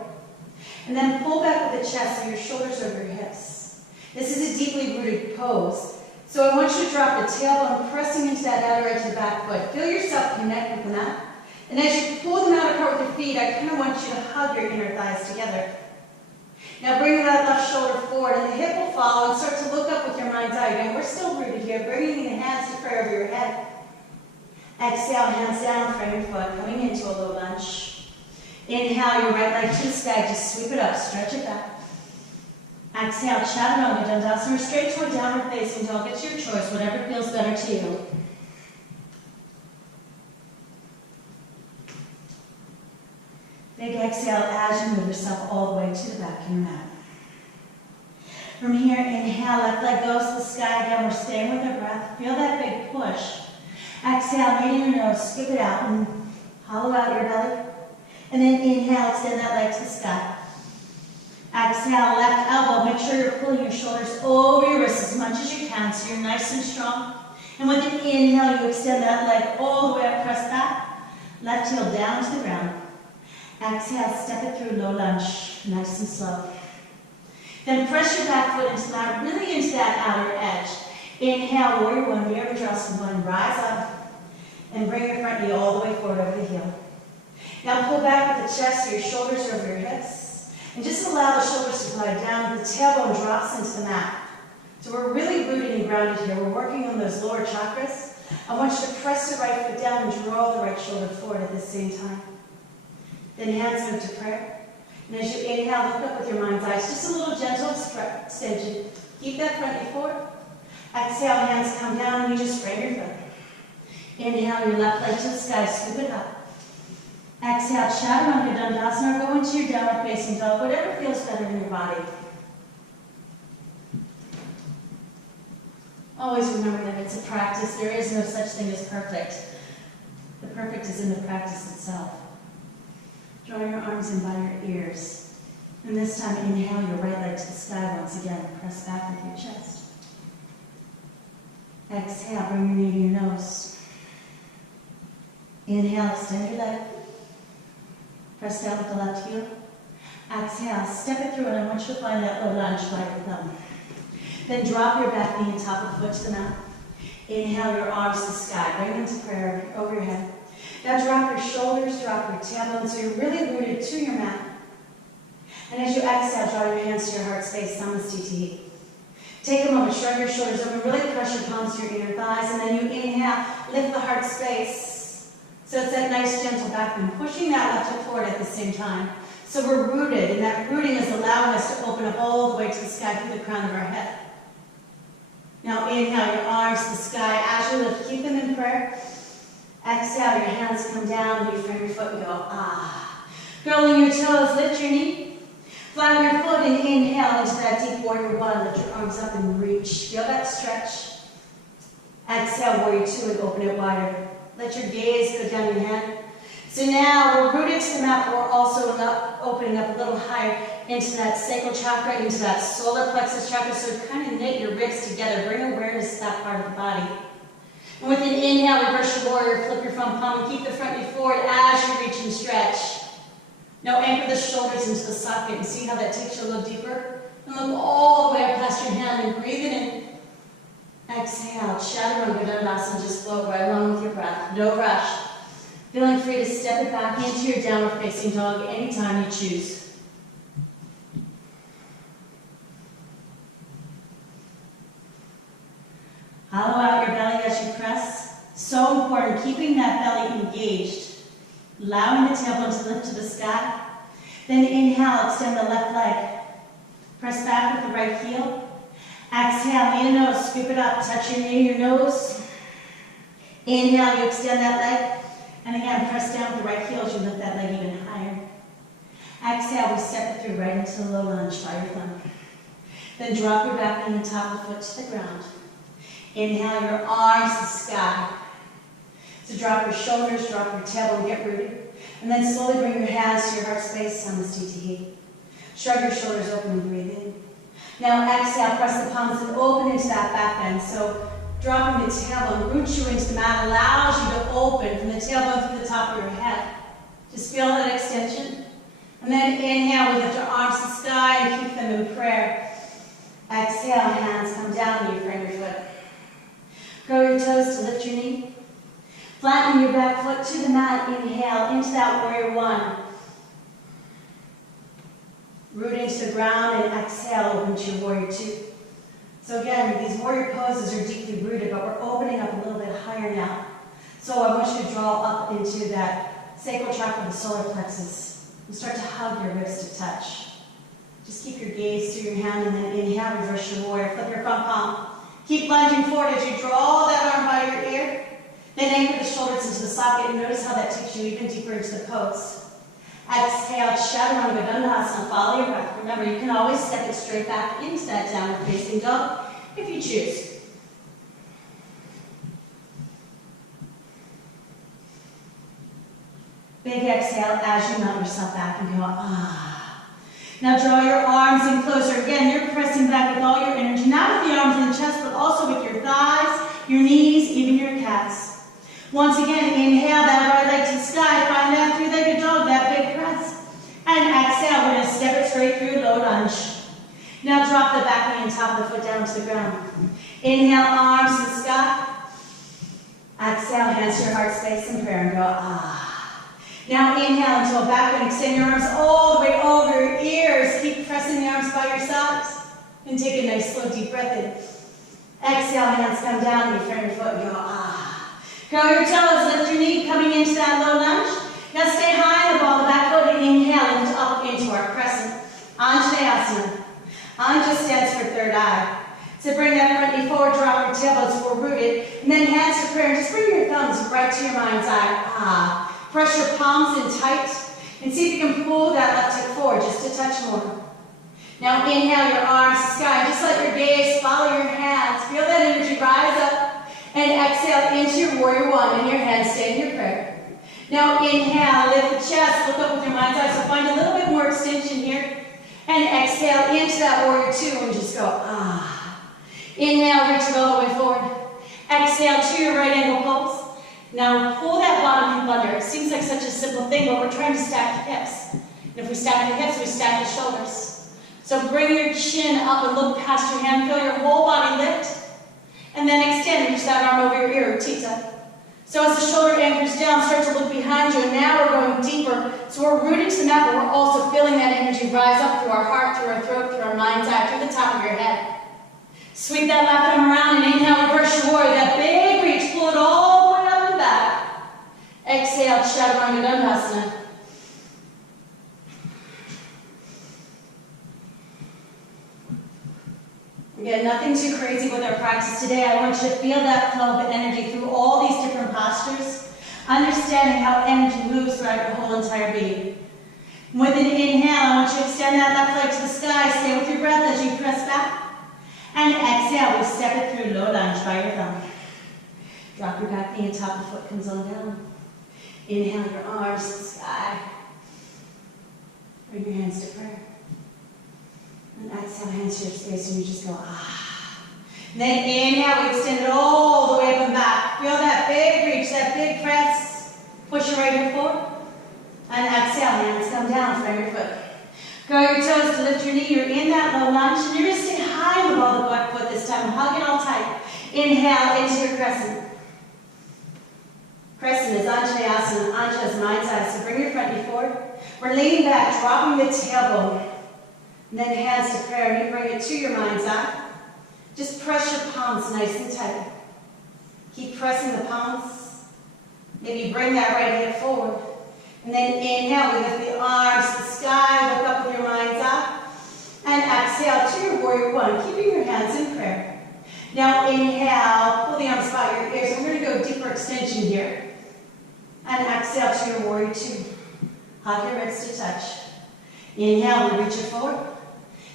And then pull back with the chest so your shoulders over your hips. This is a deeply rooted pose. So I want you to drop the tailbone, pressing into that outer edge of the back foot. Feel yourself connect with the mat. And as you pull them out apart with your feet, I kind of want you to hug your inner thighs together. Now bring that left shoulder forward and the hip will follow and start to look up with your mind's eye. Again, we're still rooted here, bringing the hands to prayer over your head. Exhale, hands down, front your foot, coming into a low lunge. Inhale, your right leg to the sky, just sweep it up, stretch it back. Exhale, Chaturanga Dandasana, straight toward downward facing dog. It's your choice, whatever feels better to you. Big exhale as you move yourself all the way to the back of your mat. From here, inhale, left leg goes to the sky. Again, we're staying with our breath. Feel that big push. Exhale, meeting your nose, skip it out and hollow out your belly. And then inhale, extend that leg to the sky. Exhale, left elbow, make sure you're pulling your shoulders over your wrists as much as you can so you're nice and strong. And with an inhale, you extend that leg all the way up, press back. Left heel down to the ground. Exhale, step it through, low lunge, nice and slow. Then press your back foot into the mat, really into that outer edge. Inhale, warrior one, Virabhadrasana one, rise up. And bring your front knee all the way forward over the heel. Now pull back with the chest so your shoulders are over your hips. And just allow the shoulders to glide down. The tailbone drops into the mat. So we're really rooted and grounded here. We're working on those lower chakras. I want you to press the right foot down and draw the right shoulder forward at the same time. Then hands move to prayer. And as you inhale, look up with your mind's eyes. Just a little gentle extension. Keep that front knee forward. Exhale, hands come down and you just frame your foot. Inhale, your left leg to the sky, scoop it up. Exhale, Chaturanga Dandasana, or go into your downward facing dog, whatever feels better in your body. Always remember that it's a practice. There is no such thing as perfect. The perfect is in the practice itself. Draw your arms in by your ears. And this time, inhale your right leg to the sky once again. Press back with your chest. Exhale, bring your knee to your nose. Inhale, extend your leg. Press down with the left heel. Exhale, step it through, and I want you to find that low lunge by your thumb. Then drop your back knee and top of the foot to the mat. Inhale your arms to the sky. Bring them to prayer over your head. Now drop your shoulders, drop your tailbone, so you're really rooted to your mat. And as you exhale, draw your hands to your heart space, Namaste. Take a moment, shrug your shoulders over, really press your palms to your inner thighs, and then you inhale, lift the heart space. So it's that nice gentle back bend, pushing that left hip forward at the same time. So we're rooted, and that rooting is allowing us to open up all the way to the sky through the crown of our head. Now inhale your arms to the sky. As you lift, keep them in prayer. Exhale, your hands come down, and you frame your foot and go, ah. Curling your toes, lift your knee. Flatten your foot and inhale into that deep warrior one. Lift your arms up and reach. Feel that stretch. Exhale, warrior two, and open it wider. Let your gaze go down your head. So now we're rooted to the mat, but we're also opening up a little higher into that sacral chakra, into that solar plexus chakra. So kind of knit your ribs together. Bring awareness to that part of the body. And with an inhale, reverse your warrior, flip your front palm, and keep the front knee forward as you reach and stretch. Now anchor the shoulders into the socket and see how that takes you a little deeper. And look all the way up past your hand and breathe it in. Exhale, Chaturanga Dandasana, just flow right along with your breath. No rush. Feeling free to step it back into your downward facing dog anytime you choose. Hollow out your belly as you press. So important, keeping that belly engaged. Allowing the tailbone to lift to the sky. Then inhale, extend the left leg. Press back with the right heel. Exhale, knee to nose, scoop it up. Touch your knee to your nose. Inhale, you extend that leg. And again, press down with the right heel as you lift that leg even higher. Exhale, we step it through right into the low lunge by your thumb. Then drop your back knee and top of the foot to the ground. Inhale, your arms to the sky. So drop your shoulders, drop your tailbone, get rooted. And then slowly bring your hands to your heart space, Namaste. Shrug your shoulders open and breathe in. Now exhale, press the palms and open into that back bend. So dropping the tailbone, roots you into the mat, allows you to open from the tailbone to the top of your head. Just feel that extension. And then inhale, we lift our arms to the sky and keep them in prayer. Exhale, hands come down and you frame your foot. Grow your toes to lift your knee. Flatten your back foot to the mat. Inhale into that warrior one. Rooting to the ground and exhale, open to your warrior two. So again, these warrior poses are deeply rooted, but we're opening up a little bit higher now. So I want you to draw up into that sacral chakra, the solar plexus, and start to hug your ribs to touch. Just keep your gaze through your hand and then inhale, reverse your warrior, flip your front palm. Keep lunging forward as you draw that arm by your ear. Then anchor the shoulders into the socket and notice how that takes you even deeper into the pose. Exhale, Chaturanga Dandasana, follow your breath. Remember, you can always step it straight back into that downward facing dog if you choose. Big exhale as you melt yourself back and go, ah. Now draw your arms in closer. Again, you're pressing back with all your energy, not with the arms in the chest, but also with your thighs, your knees, even your calves. Once again, inhale that right leg to the sky. Find that three-legged dog, that big press. And exhale, we're going to step it straight through, low lunge. Now drop the back knee and top of the foot down to the ground. Inhale, arms to the sky. Exhale, hands to your heart space in prayer and go, ah. Now inhale into a back bend. Extend your arms all the way over your ears. Keep pressing the arms by your sides. And take a nice, slow, deep breath in. Exhale, hands come down, and you frame your foot and go, ah. Curl your toes, lift your knee, coming into that low lunge. Now stay high in the ball, the back foot, and inhale, lift up into our crescent. Anjaneyasana. Anja stands for third eye. So bring that front knee forward, drop your tailbone so we're rooted. And then hands to prayer, and just bring your thumbs right to your mind's eye. Ah. Press your palms in tight, and see if you can pull that left hip forward just a touch more. Now inhale your arms to the sky, just let your gaze follow your hands. Feel that energy rise up. And exhale into your warrior one, and your hands stay in your prayer. Now inhale, lift the chest, look up with your mind's eye, so find a little bit more extension here. And exhale into that warrior two and just go, ah. Inhale, reach it all the way forward. Exhale to your right angle pose. Now pull that bottom hip under. It seems like such a simple thing, but we're trying to stack the hips. And if we stack the hips, we stack the shoulders. So bring your chin up and look past your hand. Feel your whole body lift. And then extend, reach that arm over your ear, Tita. So as the shoulder anchors down, start to look behind you, and now we're going deeper. So we're rooted to the mat, but we're also feeling that energy rise up through our heart, through our throat, through our mind's eye, through the top of your head. Sweep that left arm around and inhale, reverse your warrior. That big reach, pull it all the way up and back. Exhale, Chaturanga Dandasana. Again, nothing too crazy with our practice today. I want you to feel that flow of energy through all these different postures, understanding how energy moves throughout your whole entire being. With an inhale, I want you to extend that left leg to the sky. Stay with your breath as you press back. And exhale, we step it through low lunge by your thumb. Drop your back knee and top of the foot comes on down. Inhale your arms to the sky. Bring your hands to prayer. And exhale, hands to your space, and you just go, ah. And then inhale, we extend it all the way up and back. Feel that big reach, that big press. Push your right hip forward. And exhale, hands come down, frame your foot. Grow your toes to lift your knee. You're in that low lunge, and you're going to stay high with all the back foot this time. Hug it all tight. Inhale into your crescent. Crescent is Anjaneyasana. Anja is mind's eye. So bring your front knee forward. We're leaning back, dropping the tailbone. And then hands to prayer, and you bring it to your mind's eye. Just press your palms nice and tight. Keep pressing the palms. Maybe bring that right hip forward. And then inhale, we lift the arms to the sky, look up with your mind's eye. And exhale to your warrior one, keeping your hands in prayer. Now inhale, pull the arms by your ears. We're going to go deeper extension here. And exhale to your warrior two. Hug your wrists to touch. Inhale, we reach it forward.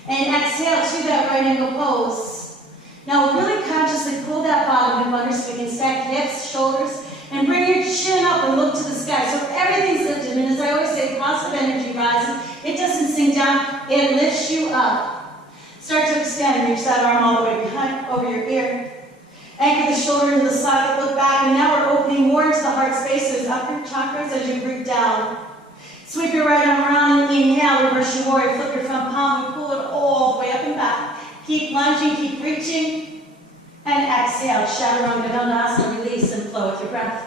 And exhale to that right angle pose. Now really consciously pull that bottom hip under so we can stack hips, shoulders, and bring your chin up and look to the sky. So everything's lifted, and as I always say, positive energy rises. It doesn't sink down, it lifts you up. Start to extend and reach that arm all the way behind, over your ear. Anchor the shoulder into the side, look back, and now we're opening more into the heart space, those upper chakras as you breathe down. Sweep your right arm around and inhale, reverse your warrior, flip your front palm, and pull it all the way up and back. Keep lunging, keep reaching. And exhale, Chaturanga Dandasana, release and flow with your breath.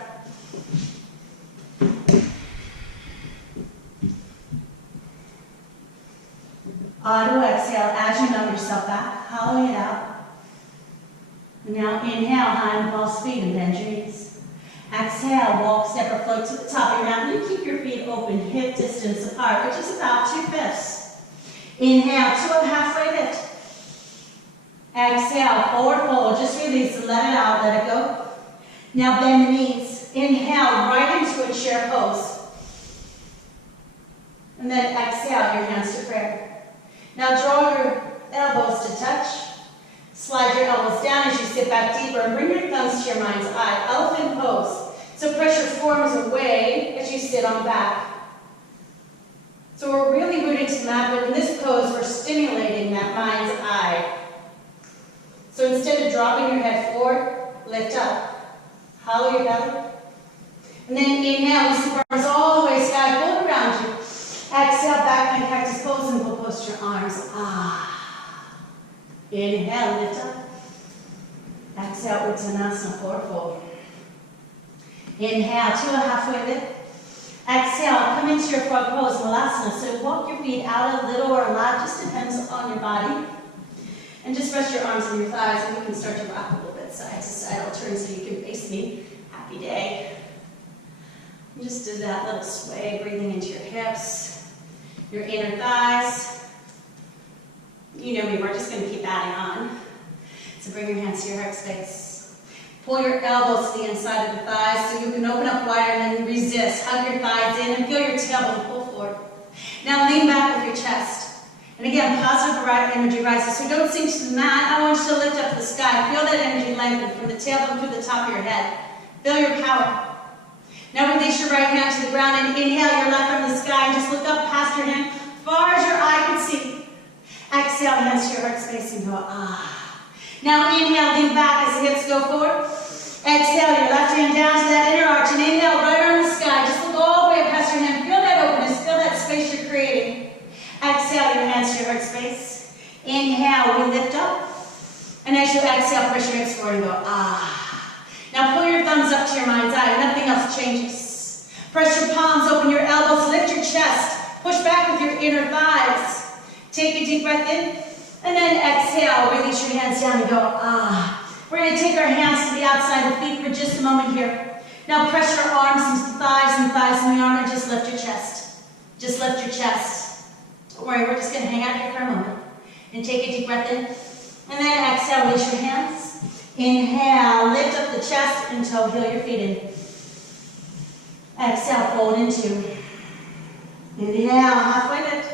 Auto exhale as you numb yourself back, hollowing it out. And now inhale, high and false feet and bend your knees. Exhale, walk, step, or float to the top of your mat. You keep your feet open, hip distance apart, which is about 2/5. Inhale to a halfway lift. Exhale, forward fold, just release and let it out, let it go. Now bend the knees. Inhale, right into a chair pose. And then exhale, your hands to prayer. Now draw your elbows to touch. Slide your elbows down as you sit back deeper and bring your thumbs to your mind's eye. Elephant pose. So press your forearms away as you sit on back. So we're really rooted to the mat, but in this pose, we're stimulating that mind's eye. So instead of dropping your head forward, lift up. Hollow your belly. And then inhale, we sweep our arms all the way sky, pull it around you. Exhale, back in cactus pose and we'll post your arms. Ah. Inhale, lift up. Exhale, Uttanasana, forward fold. Inhale, to a halfway lift. Exhale, come into your front pose, Malasana. So walk your feet out a little or a lot, just depends on your body. And just rest your arms on your thighs, and you can start to rock a little bit side to side. I'll turn so you can face me. Happy day. And just do that little sway, breathing into your hips, your inner thighs. You know me, we're just going to keep adding on. So bring your hands to your heart space. Pull your elbows to the inside of the thighs so you can open up wider and then resist. Hug your thighs in and feel your tailbone pull forward. Now lean back with your chest. And again, positive energy rises. So don't sink to the mat. I want you to lift up to the sky. Feel that energy lengthen from the tailbone through the top of your head. Feel your power. Now release your right hand to the ground and inhale your left from the sky and just look up past your hand, far as your eye can see. Exhale, hands to your heart space and go, ah. Now inhale, lean back as the hips go forward. Exhale, your left hand down to that inner arch and inhale, right arm in the sky. Just look all the way up past your hand. Feel that openness, feel that space you're creating. Exhale, your hands to your heart space. Inhale, we lift up. And as you exhale, push your hips forward and go, ah. Now pull your thumbs up to your mind's eye. Nothing else changes. Press your palms, open your elbows, lift your chest. Push back with your inner thighs. Take a deep breath in. And then exhale, release your hands down and go, ah. We're going to take our hands to the outside of the feet for just a moment here. Now press your arms and thighs and the arm and just lift your chest. Just lift your chest. Don't worry, we're just going to hang out here for a moment. And take a deep breath in. And then exhale, release your hands. Inhale, lift up the chest until heel your feet in. Exhale, fold into. Inhale, halfway lift.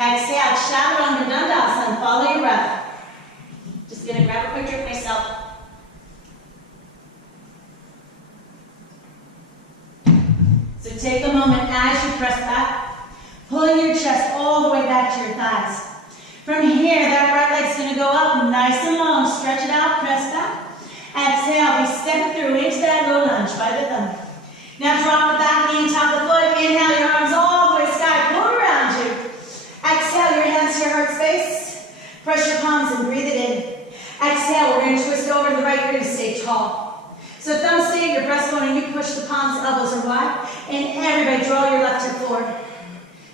Exhale, Chaturanga Dandasana, follow your breath. Just gonna grab a quick drink myself. So take a moment as you press back, pulling your chest all the way back to your thighs. From here, that right leg's gonna go up nice and long. Stretch it out, press back. Exhale, we step through into that low lunge by the thumb. Now drop the back knee on top of the foot. Inhale, your arms all the way sky, pull around you. Exhale, your hands to your heart space. Press your palms and breathe it in. Exhale, we're gonna twist over to the right, you're gonna stay tall. So thumbs stay at your breastbone and you push the palms, elbows are wide. And everybody draw your left hip forward.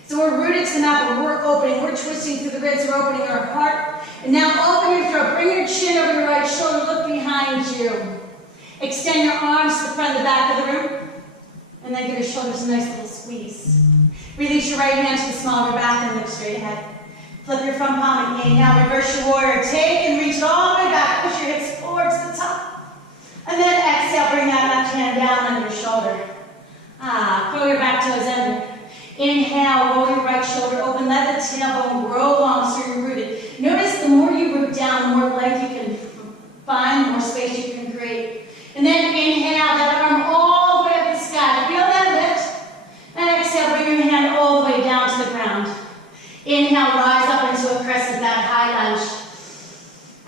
So we're rooted to the mat, but we're opening, we're twisting through the ribs, we're opening our heart. And now open your throat, bring your chin over your right shoulder, look behind you. Extend your arms to the front and the back of the room. And then give your shoulders a nice little squeeze. Release your right hand to the small of your back and look straight ahead. Flip your front palm and inhale, reverse your warrior. Take and reach it all the way back, push your hips forward to the top. And then exhale, bring that left hand down under your shoulder. Curl your back toes under. Inhale, roll your right shoulder open, let the tailbone grow long so you're rooted. Notice the more you root down, the more length you can find, the more space you can create. And then inhale, that arm all the way up the sky. Feel that lift. And exhale, bring your hand all the way down to the ground. Inhale, rise up into a crescent, that high lunge.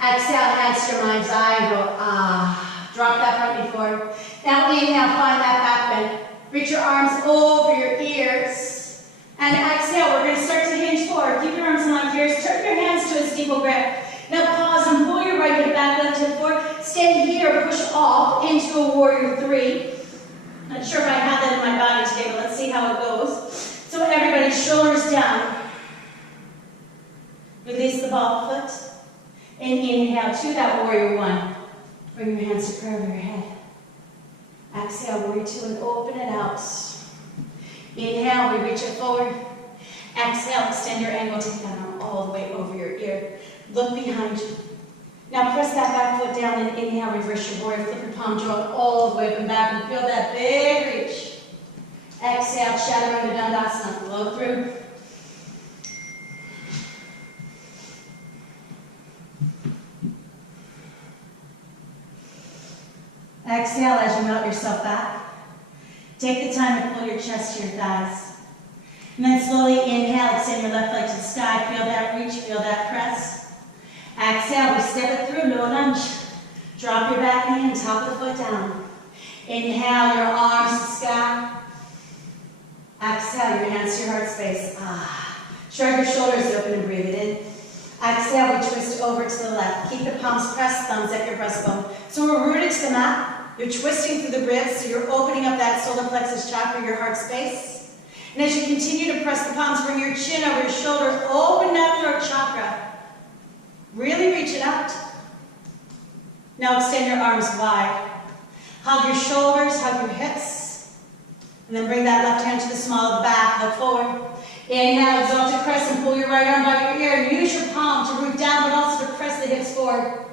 Exhale, hands to your mind's eye and go, ah. Drop that front knee forward. Now inhale, find that back bend. Reach your arms over your ears. And exhale, we're going to start to hinge forward. Keep your arms in line here. Turn your hands to a steeple grip. Now pause and pull your right hip back, left hip forward. Stay here, push off into a warrior three. Not sure if I have that in my body today, but let's see how it goes. So everybody, shoulders down. Release the ball foot. And inhale to that warrior one. Bring your hands to prayer over your head. Exhale, warrior two, and open it out. Inhale, we reach it forward. Exhale, extend your ankle, take that arm all the way over your ear. Look behind you. Now press that back foot down and inhale, reverse your warrior, flip your palm, draw it all the way up and back and feel that big reach. Exhale, Chaturanga Dandasana, flow through. Exhale as you melt yourself back. Take the time to pull your chest to your thighs. And then slowly inhale, extend your left leg to the sky. Feel that reach, feel that press. Exhale, we step it through, low lunge. Drop your back knee and top of the foot down. Inhale, your arms to the sky. Exhale, your hands to your heart space. Shrug your shoulders open and breathe it in. Exhale, we twist over to the left. Keep the palms pressed, thumbs at your breastbone. So we're rooted to the mat. You're twisting through the ribs, so you're opening up that solar plexus chakra, your heart space. And as you continue to press the palms, bring your chin over your shoulder, open that throat chakra. Really reach it out. Now extend your arms wide. Hug your shoulders, hug your hips. And then bring that left hand to the small of the back, look forward. Inhale, exalted crescent, pull your right arm by your ear, and use your palm to root down, but also to press the hips forward.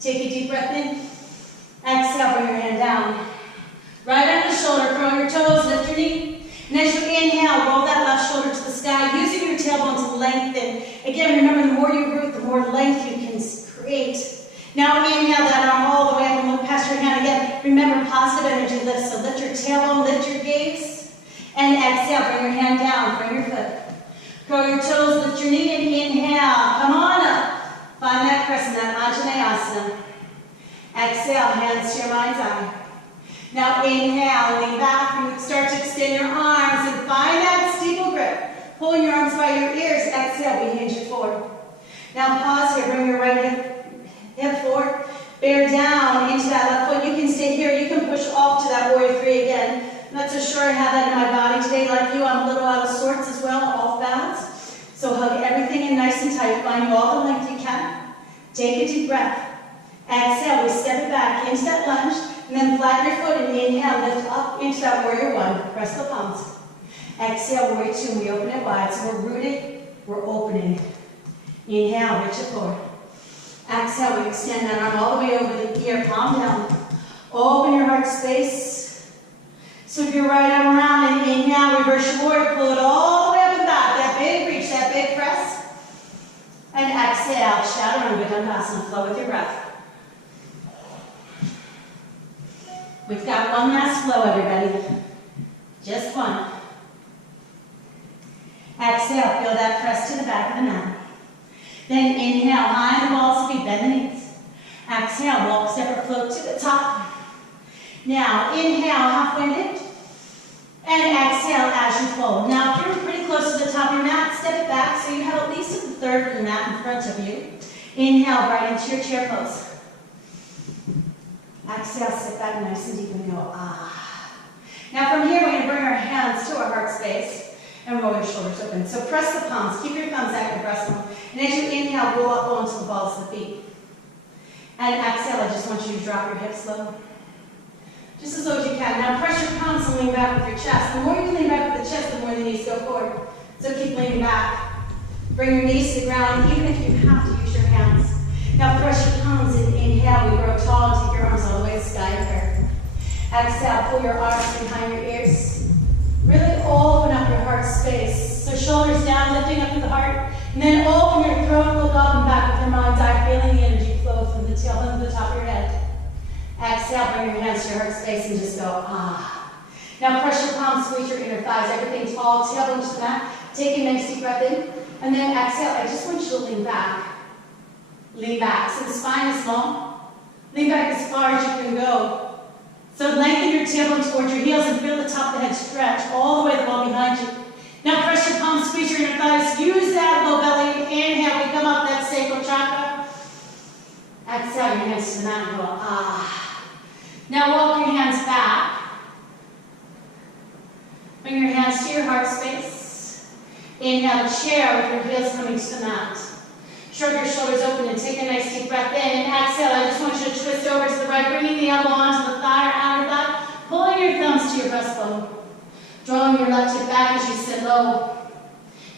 Take a deep breath in. Exhale, bring your hand down. Right under the shoulder, curl your toes, lift your knee. And as you inhale, roll that left shoulder to the sky, using your tailbone to lengthen. Again, remember, the more you root, the more length you can create. Now inhale that arm all the way up and look past your hand again. Remember, positive energy lifts, so lift your tailbone, lift your knee and inhale. Come on up. Find that crescent, that Anjaneyasana. Exhale, hands to your mind's eye. Now inhale, lean back, and start to extend your arms and find that steeple grip. Pulling your arms by your ears. Exhale, we hinge it forward. Now pause here, bring your right hip forward. Bear down into that left foot. You can stay here, you can push off to that warrior three again. I'm not so sure I have that in my body today. Like you, I'm a little out of sorts as well, off balance. So hug everything in nice and tight. Find you all the length you can. Take a deep breath. Exhale, we step it back into that lunge, and then flatten your foot and inhale, lift up into that warrior one. Press the palms. Exhale, warrior two, and we open it wide. So we're rooted, we're opening. Inhale, reach it forward. Exhale, we extend that arm all the way over the ear, palm down. Open your heart space. Sweep your right arm around and inhale, reverse your warrior, pull it all the way up and back. That big reach, that big press. And exhale, chaturanga dandasana, flow with your breath. We've got one last flow, everybody. Just one. Exhale, feel that press to the back of the mat. Then inhale, high in the balls of feet, bend the knees. Exhale, walk, separate float to the top. Now, inhale, halfway lift. And exhale as you fold. Now, if you're pretty close to the top of your mat, step it back so you have at least a third of the mat in front of you. Inhale, right into your chair pose. Exhale, sit back nice and deep and go, ah. Now from here, we're going to bring our hands to our heart space and roll your shoulders open. So press the palms, keep your thumbs at your breastbone. And as you inhale, roll up onto the balls of the feet. And exhale, I just want you to drop your hips low. Just as low as you can. Now press your palms and lean back with your chest. The more you lean back with the chest, the more the knees go forward. So keep leaning back. Bring your knees to the ground, even if you have to use your hands. Now press your palms and inhale, we grow tall and take your arms all the way to sky and prayer. Exhale, pull your arms behind your ears. Really open up your heart space. So shoulders down, lifting up to the heart. And then open your throat, look up and back with your mind's eye, feeling the energy flow from the tailbone to the top of your head. Exhale, bring your hands to your heart space and just go, ah. Now press your palms, squeeze your inner thighs, everything tall, tailbone to the mat. Take a nice deep breath in. And then exhale, I just want you to lean back. Lean back. So the spine is long. Lean back as far as you can go. So lengthen your tailbone towards your heels and feel the top of the head stretch all the way the wall behind you. Now press your palms, squeeze your inner thighs. Use that low belly. Inhale, we come up that sacral chakra. Exhale, your hands to the mat and go, ah. Now walk your hands back. Bring your hands to your heart space. Inhale, chair with your heels coming to the mat. Shrug your shoulders open and take a nice deep breath in. And exhale, I just want you to twist over to the right, bringing the elbow onto the thigh or outer thigh, pulling your thumbs to your breastbone. Drawing your left hip back as you sit low.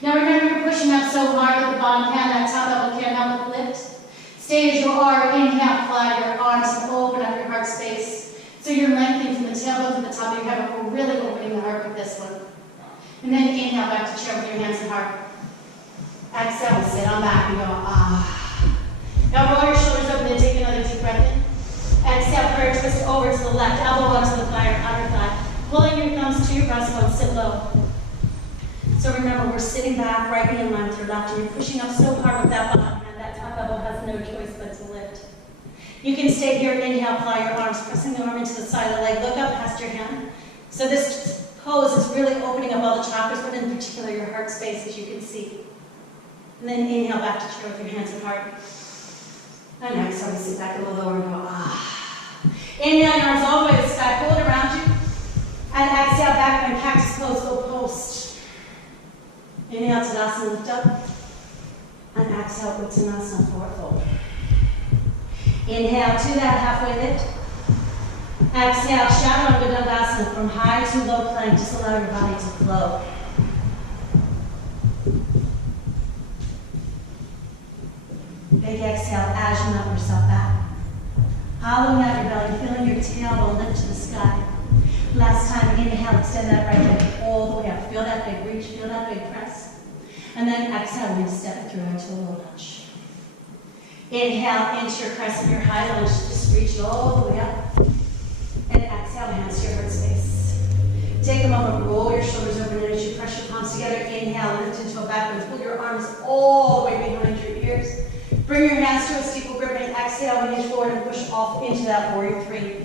Now remember, you're pushing up so hard that the bottom hand, that top elbow can't help but lift. Stay as you are. Inhale, fly your arms and open up your heart space. So you're lengthening from the tailbone to the top of your head, but we're really opening the heart with this one. And then inhale back to chair with your hands and heart. Exhale, sit on back and go, ah. Now roll your shoulders open and take another deep breath in. Exhale, prayer twist over to the left, elbow onto the thigh or outer thigh. Pulling your thumbs to your breastbone, sit low. So remember, we're sitting back, right in line with your left, and you're pushing up so hard with that bottom hand, that top elbow has no choice but to lift. You can stay here, inhale, fly your arms, pressing the arm into the side of the leg, look up past your hand. So this pose is really opening up all the chakras, but in particular your heart space, as you can see. And then inhale back to chair with your hands and heart. And exhale, we sit back a little lower and go, ah. Inhale, your arms all the way to the sky, pull it around you. And exhale, back in cactus pose, go post. Inhale, Tadasana, lift up. And exhale, Uttanasana, forward fold. Inhale to that halfway lift. Exhale, Chaturanga Dandasana, from high to low plank, just allow your body to flow. Big exhale as you melt yourself back. Hollowing out your belly, feeling your tailbone lift to the sky. Last time, inhale, extend that right leg all the way up. Feel that big reach, feel that big press. And then exhale, we're going to step it through into a low lunge. Inhale into your crescent, your high lunge, just reach it all the way up. And exhale, hands to your heart space. Take a moment, roll your shoulders over, and as you press your palms together, inhale, lift into a back bend. Pull your arms all the way behind your ears. Bring your hands to a steeple grip and exhale, hinge forward and push off into that warrior three.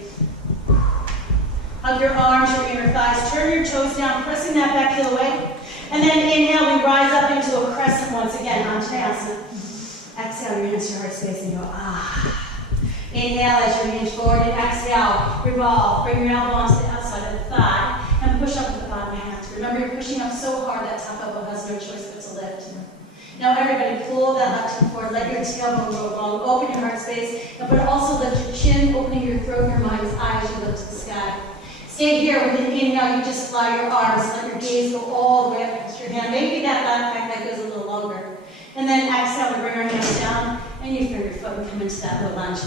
Hug your arms, your inner thighs, turn your toes down, pressing that back heel away. And then inhale, we rise up into a crescent once again, Anjaneyasana. Exhale, your hands to your heart space and go, ah. Inhale as you hinge forward and exhale, revolve. Bring your elbow onto the outside of the thigh and push up with the bottom of the hands. Remember, you're pushing up so hard that top elbow has no choice but to lift. Now everybody pull that left hip forward, let your tailbone roll long, open your heart space, but also lift your chin, opening your throat and your mind's eye as you look to the sky. Stay here with an inhale, you just fly your arms, let your gaze go all the way up past your hand. Maybe that back leg goes a little longer. And then exhale, we bring our hands down, and you bring your foot and come into that low lunge.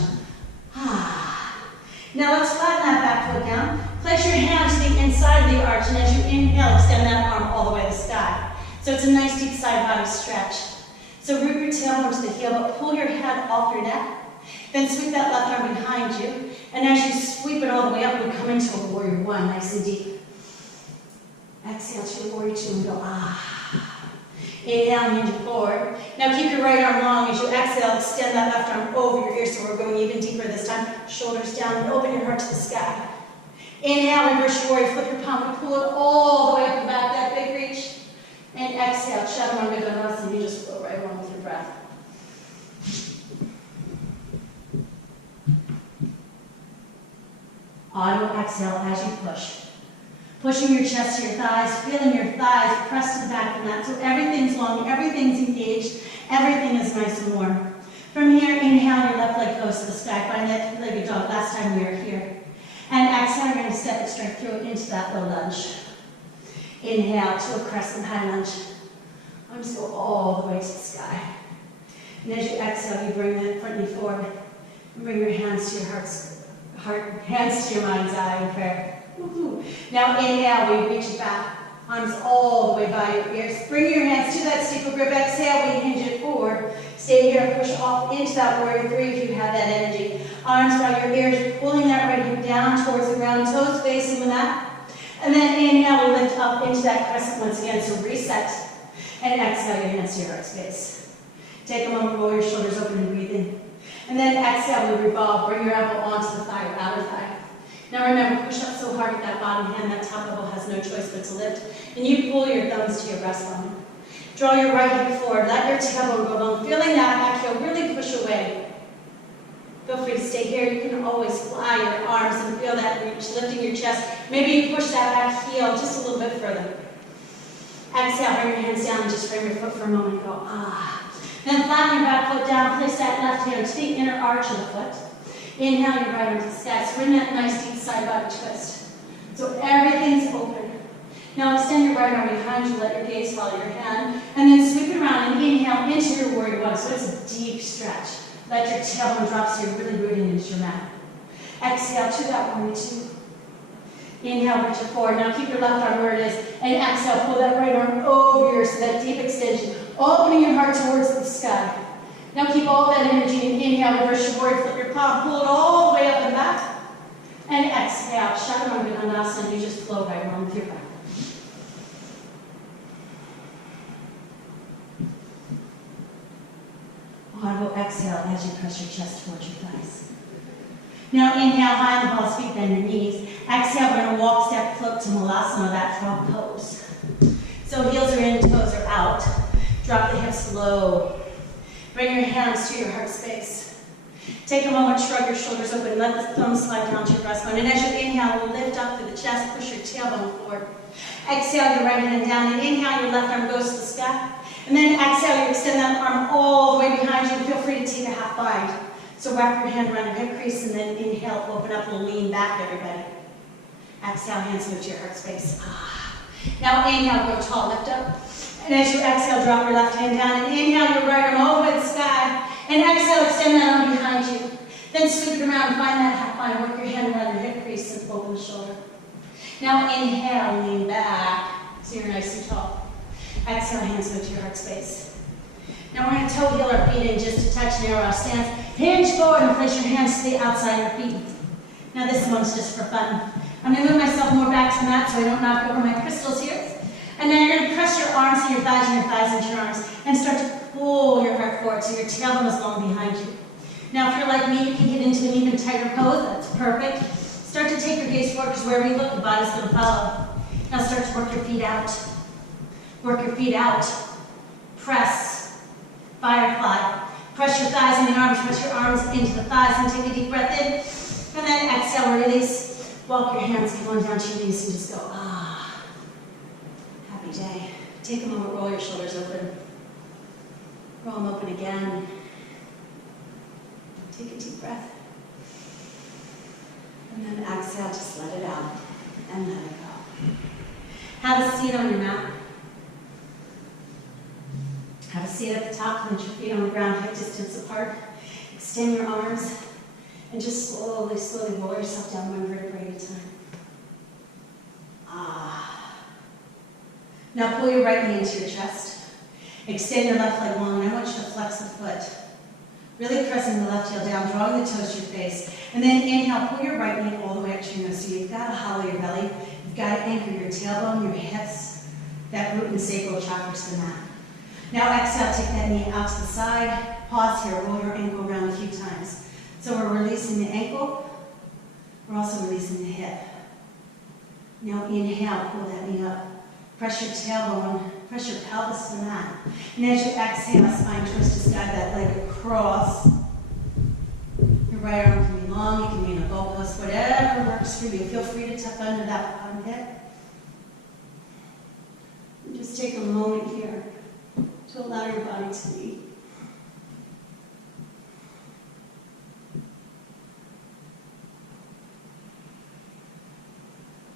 Now let's flatten that back foot down. Place your hand to the inside of the arch, and as you inhale, extend that arm all the way to the sky. So it's a nice deep side body stretch. So root your tailbone to the heel, but pull your head off your neck. Then sweep that left arm behind you. And as you sweep it all the way up, we come into a warrior one, nice and deep. Exhale to your warrior two and go, ah. Inhale, hinge it forward. Now keep your right arm long. As you exhale, extend that left arm over your ear, so we're going even deeper this time. Shoulders down and open your heart to the sky. Inhale, reverse your warrior, flip your palm, and pull it all the way up and back, that big reach. And exhale, Chaturanga Dandasana, you just flow right along with your breath. Auto exhale as you push. Pushing your chest to your thighs, feeling your thighs press to the back of the mat. So everything's long, everything's engaged, everything is nice and warm. From here, inhale, your left leg goes to the sky. Find that three-legged dog last time we were here. And exhale, you're going to step it straight through into that low lunge. Inhale to a crescent high lunge. Arms go all the way to the sky. And as you exhale, you bring that front knee forward. And bring your hands to your hands to your mind's eye in prayer. Woo-hoo. Now inhale, we reach it back. Arms all the way by your ears. Bring your hands to that steeple grip. Exhale, we hinge it forward. Stay here, push off into that warrior three if you have that energy. Arms by your ears, pulling that right hip down towards the ground, toes facing the mat. And then inhale, we lift up into that crescent once again, so reset. And exhale, your hands to your heart space. Take a moment, roll your shoulders open and breathe in. And then exhale, we revolve, bring your elbow onto the thigh or outer thigh. Now remember, push up so hard with that bottom hand, that top elbow has no choice but to lift. And you pull your thumbs to your breastbone. Draw your right hip forward, let your tailbone go long, feeling that back heel, really push away. Feel free to stay here. You can always fly your arms and feel that reach, lifting your chest. Maybe you push that back heel just a little bit further. Exhale, bring your hands down and just frame your foot for a moment and go, ah. Then flatten your back foot down, place that left hand to the inner arch of the foot. Inhale your right arm to the sky. So bring that nice deep side body twist. So everything's open. Now extend your right arm behind you, let your gaze follow your hand, and then sweep it around and inhale into your warrior one. So it's a deep stretch. Let your tailbone drop so you're really rooting into your mat. Exhale to that warrior two. Inhale, reach it forward. Now keep your left arm where it is. And exhale, pull that right arm over yours, so that deep extension. Opening your heart towards the sky. Now keep all that energy and inhale, reverse your warrior, flip your palm, pull it all the way up and back. And exhale, Chaturanga Dandasana, you just flow right along with your breath. Audible exhale as you press your chest towards your thighs. Now inhale, high on the balls, feet, bend your knees. Exhale, we're going to walk, step, float to Malasana, that frog pose. So heels are in, toes are out. Drop the hips low. Bring your hands to your heart space. Take a moment, shrug your shoulders open, let the thumbs slide down to your breastbone. And as you inhale, we'll lift up through the chest, push your tailbone forward. Exhale, your right hand down, and inhale, your left arm goes to the sky. And then exhale, you extend that arm all the way behind you. Feel free to take a half bind. So wrap your hand around your hip crease, and then inhale, open up and lean back, everybody. Exhale, hands move to your heart space. Now inhale, go tall, lift up. And as you exhale, drop your left hand down, and inhale, your right arm all the way to the sky. And exhale, extend that arm behind you. Then sweep it around, find that half bind, work your hand around your hip crease and open the shoulder. Now inhale, lean back, so you're nice and tall. Exhale, hands move to your heart space. Now we're going to toe heel our feet in just a touch, narrow our stance. Hinge forward and place your hands to the outside of your feet. Now this one's just for fun. I'm going to move myself more back to the mat so I don't knock over my crystals here. And then you're going to press your arms to your thighs and your thighs into your arms and start to pull your heart forward so your tailbone is long behind you. Now, if you're like me, you can get into an even tighter pose. That's perfect. Start to take your gaze forward because wherever you look, the body's going to follow. Now start to work your feet out. Work your feet out. Press. Firefly. Press your thighs in the arms. Press your arms into the thighs and take a deep breath in. And then exhale, release. Walk your hands going down to your knees and just go, ah. Happy day. Take a moment, roll your shoulders open. Roll them open again. Take a deep breath. And then exhale, just let it out. And let it go. Have a seat on your mat. Have a seat at the top. Plant your feet on the ground, hip distance apart. Extend your arms. And just slowly, slowly roll yourself down one vertebrae at a time. Ah. Now pull your right knee into your chest. Extend your left leg long, and I want you to flex the foot. Really pressing the left heel down, drawing the toes to your face. And then inhale, pull your right knee all the way up to your nose. So you've got to hollow your belly. You've got to anchor your tailbone, your hips, that root and sacral chakras to the mat. Now exhale, take that knee out to the side. Pause here, roll your ankle around a few times. So we're releasing the ankle. We're also releasing the hip. Now inhale, pull that knee up. Press your tailbone, press your pelvis to the mat. And as you exhale, spine twist, just guide that leg across. Your right arm can be long, it can be in a bow post, whatever works for you. Feel free to tuck under that armpit. And just take a moment here to allow your body to be.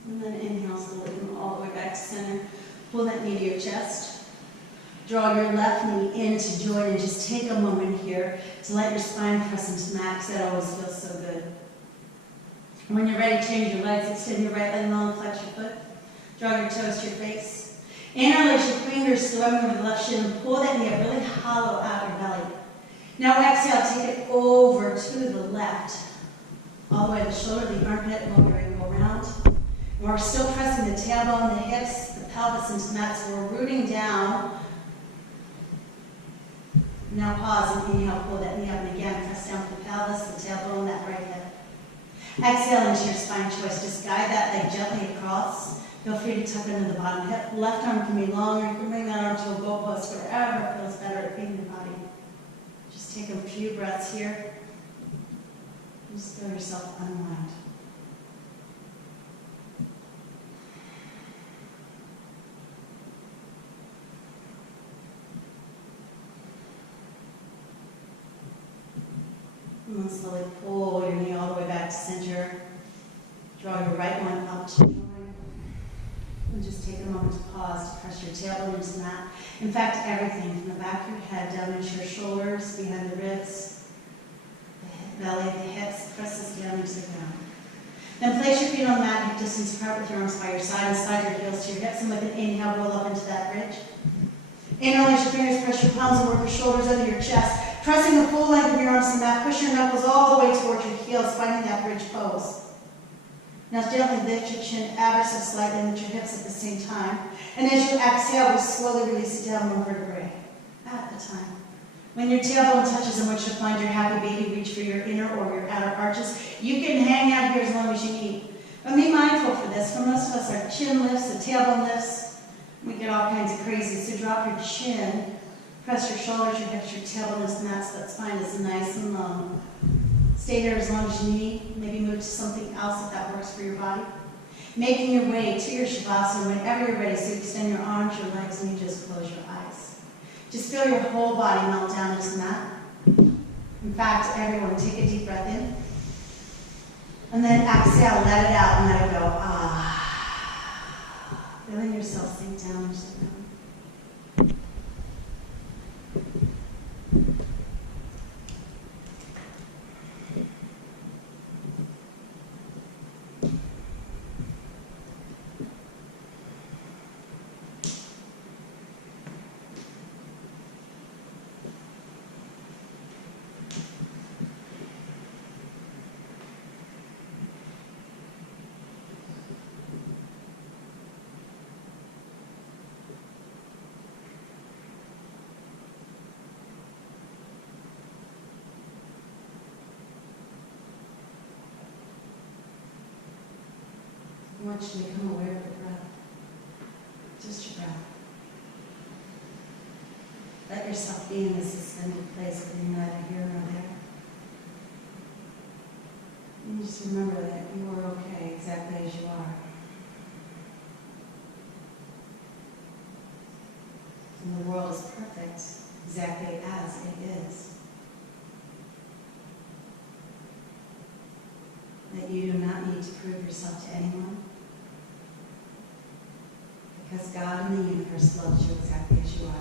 And then inhale slowly, come all the way back to center. Pull that knee to your chest. Draw your left knee in to join and just take a moment here to let your spine press into the mat because that always feels so good. And when you're ready, change your legs. Extend your right leg long, flex your foot. Draw your toes to your face. Interlace your fingers throwing over the left shin and pull that knee up, really hollow out your belly. Now exhale, take it over to the left. All the way to the shoulder, the armpit, roll your ankle around. And we're still pressing the tailbone, the hips, the pelvis into the mat, so we're rooting down. Now pause and inhale, pull that knee up, and again, press down with the pelvis, the tailbone, that right hip. Exhale into your spine choice. Just guide that leg gently across. Feel free to tuck into the bottom hip. Left arm can be long, or you can bring that arm to a goal post, wherever it feels better in your body. Just take a few breaths here. Just feel yourself unwind. And then slowly pull your knee all the way back to center. Draw your right one up to join. And just take a moment to pause to press your tailbone into the mat. In fact, everything from the back of your head down into your shoulders, behind the ribs, the hip, belly, the hips, press this down into the ground. Then place your feet on the mat, hip distance apart with your arms by your side and slide your heels to your hips. And with an inhale, roll up into that bridge. Interlace your fingers, press your palms and work your shoulders under your chest. Pressing the full length of your arms to the mat, push your knuckles all the way towards your heels, finding that bridge pose. Now gently lift your chin ever so slightly and lift your hips at the same time. And as you exhale, we slowly release it down one vertebrae at a time. When your tailbone touches in which you find your happy baby, reach for your inner or your outer arches. You can hang out here as long as you need. But be mindful for this. For most of us, our chin lifts, the tailbone lifts. We get all kinds of crazy. So drop your chin. Press your shoulders, your hips, your tailbone into the mat so that spine is nice and long. Stay there as long as you need. Maybe move to something else if that works for your body. Making your way to your Shavasana whenever you're ready. So you extend your arms, your legs, and you just close your eyes. Just feel your whole body melt down into the mat. In fact, everyone, take a deep breath in. And then exhale, let it out and let it go. Ah. Feeling yourself sink down into the ground. want you to become aware of the breath. Just your breath. Let yourself be in this suspended place where you're neither here nor there. And just remember that you are okay exactly as you are. And the world is perfect exactly as it is. That you do not need to prove yourself to anyone. Because God and the universe loves you exactly as you are.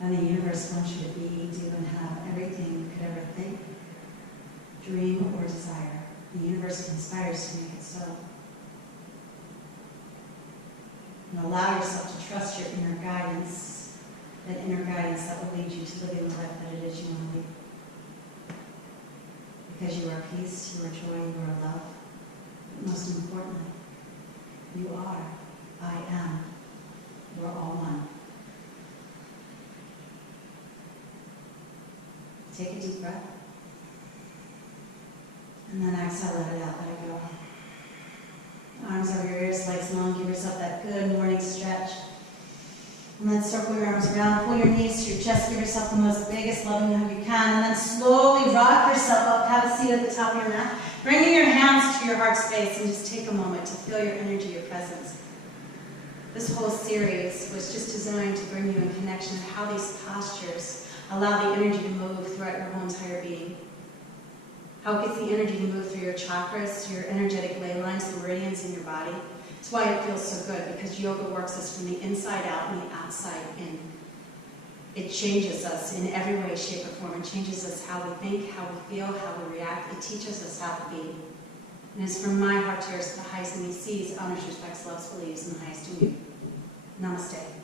And the universe wants you to be, do, and have everything you could ever think, dream, or desire. The universe conspires to make it so. And allow yourself to trust your inner guidance, that inner guidance that will lead you to living the life that it is you want to live. Because you are peace, you are joy, you are love. But most importantly, you are, I am, you are all one. Take a deep breath. And then exhale, let it out, let it go. Arms over your ears, legs long, give yourself that good morning stretch. And then circle your arms around, pull your knees to your chest, give yourself the most biggest loving hug you can, and then slowly rock yourself up, have a seat at the top of your mat. Bringing your hands to your heart space and just take a moment to feel your energy, your presence. This whole series was just designed to bring you in connection with how these postures allow the energy to move throughout your whole entire being. How it gets the energy to move through your chakras, your energetic ley lines, the meridians in your body. It's why it feels so good, because yoga works us from the inside out and the outside in. It changes us in every way, shape, or form. It changes us how we think, how we feel, how we react. It teaches us how to be. And it's from my heart to yours, the highest in me sees, honors, respects, loves, believes in the highest in you. Namaste.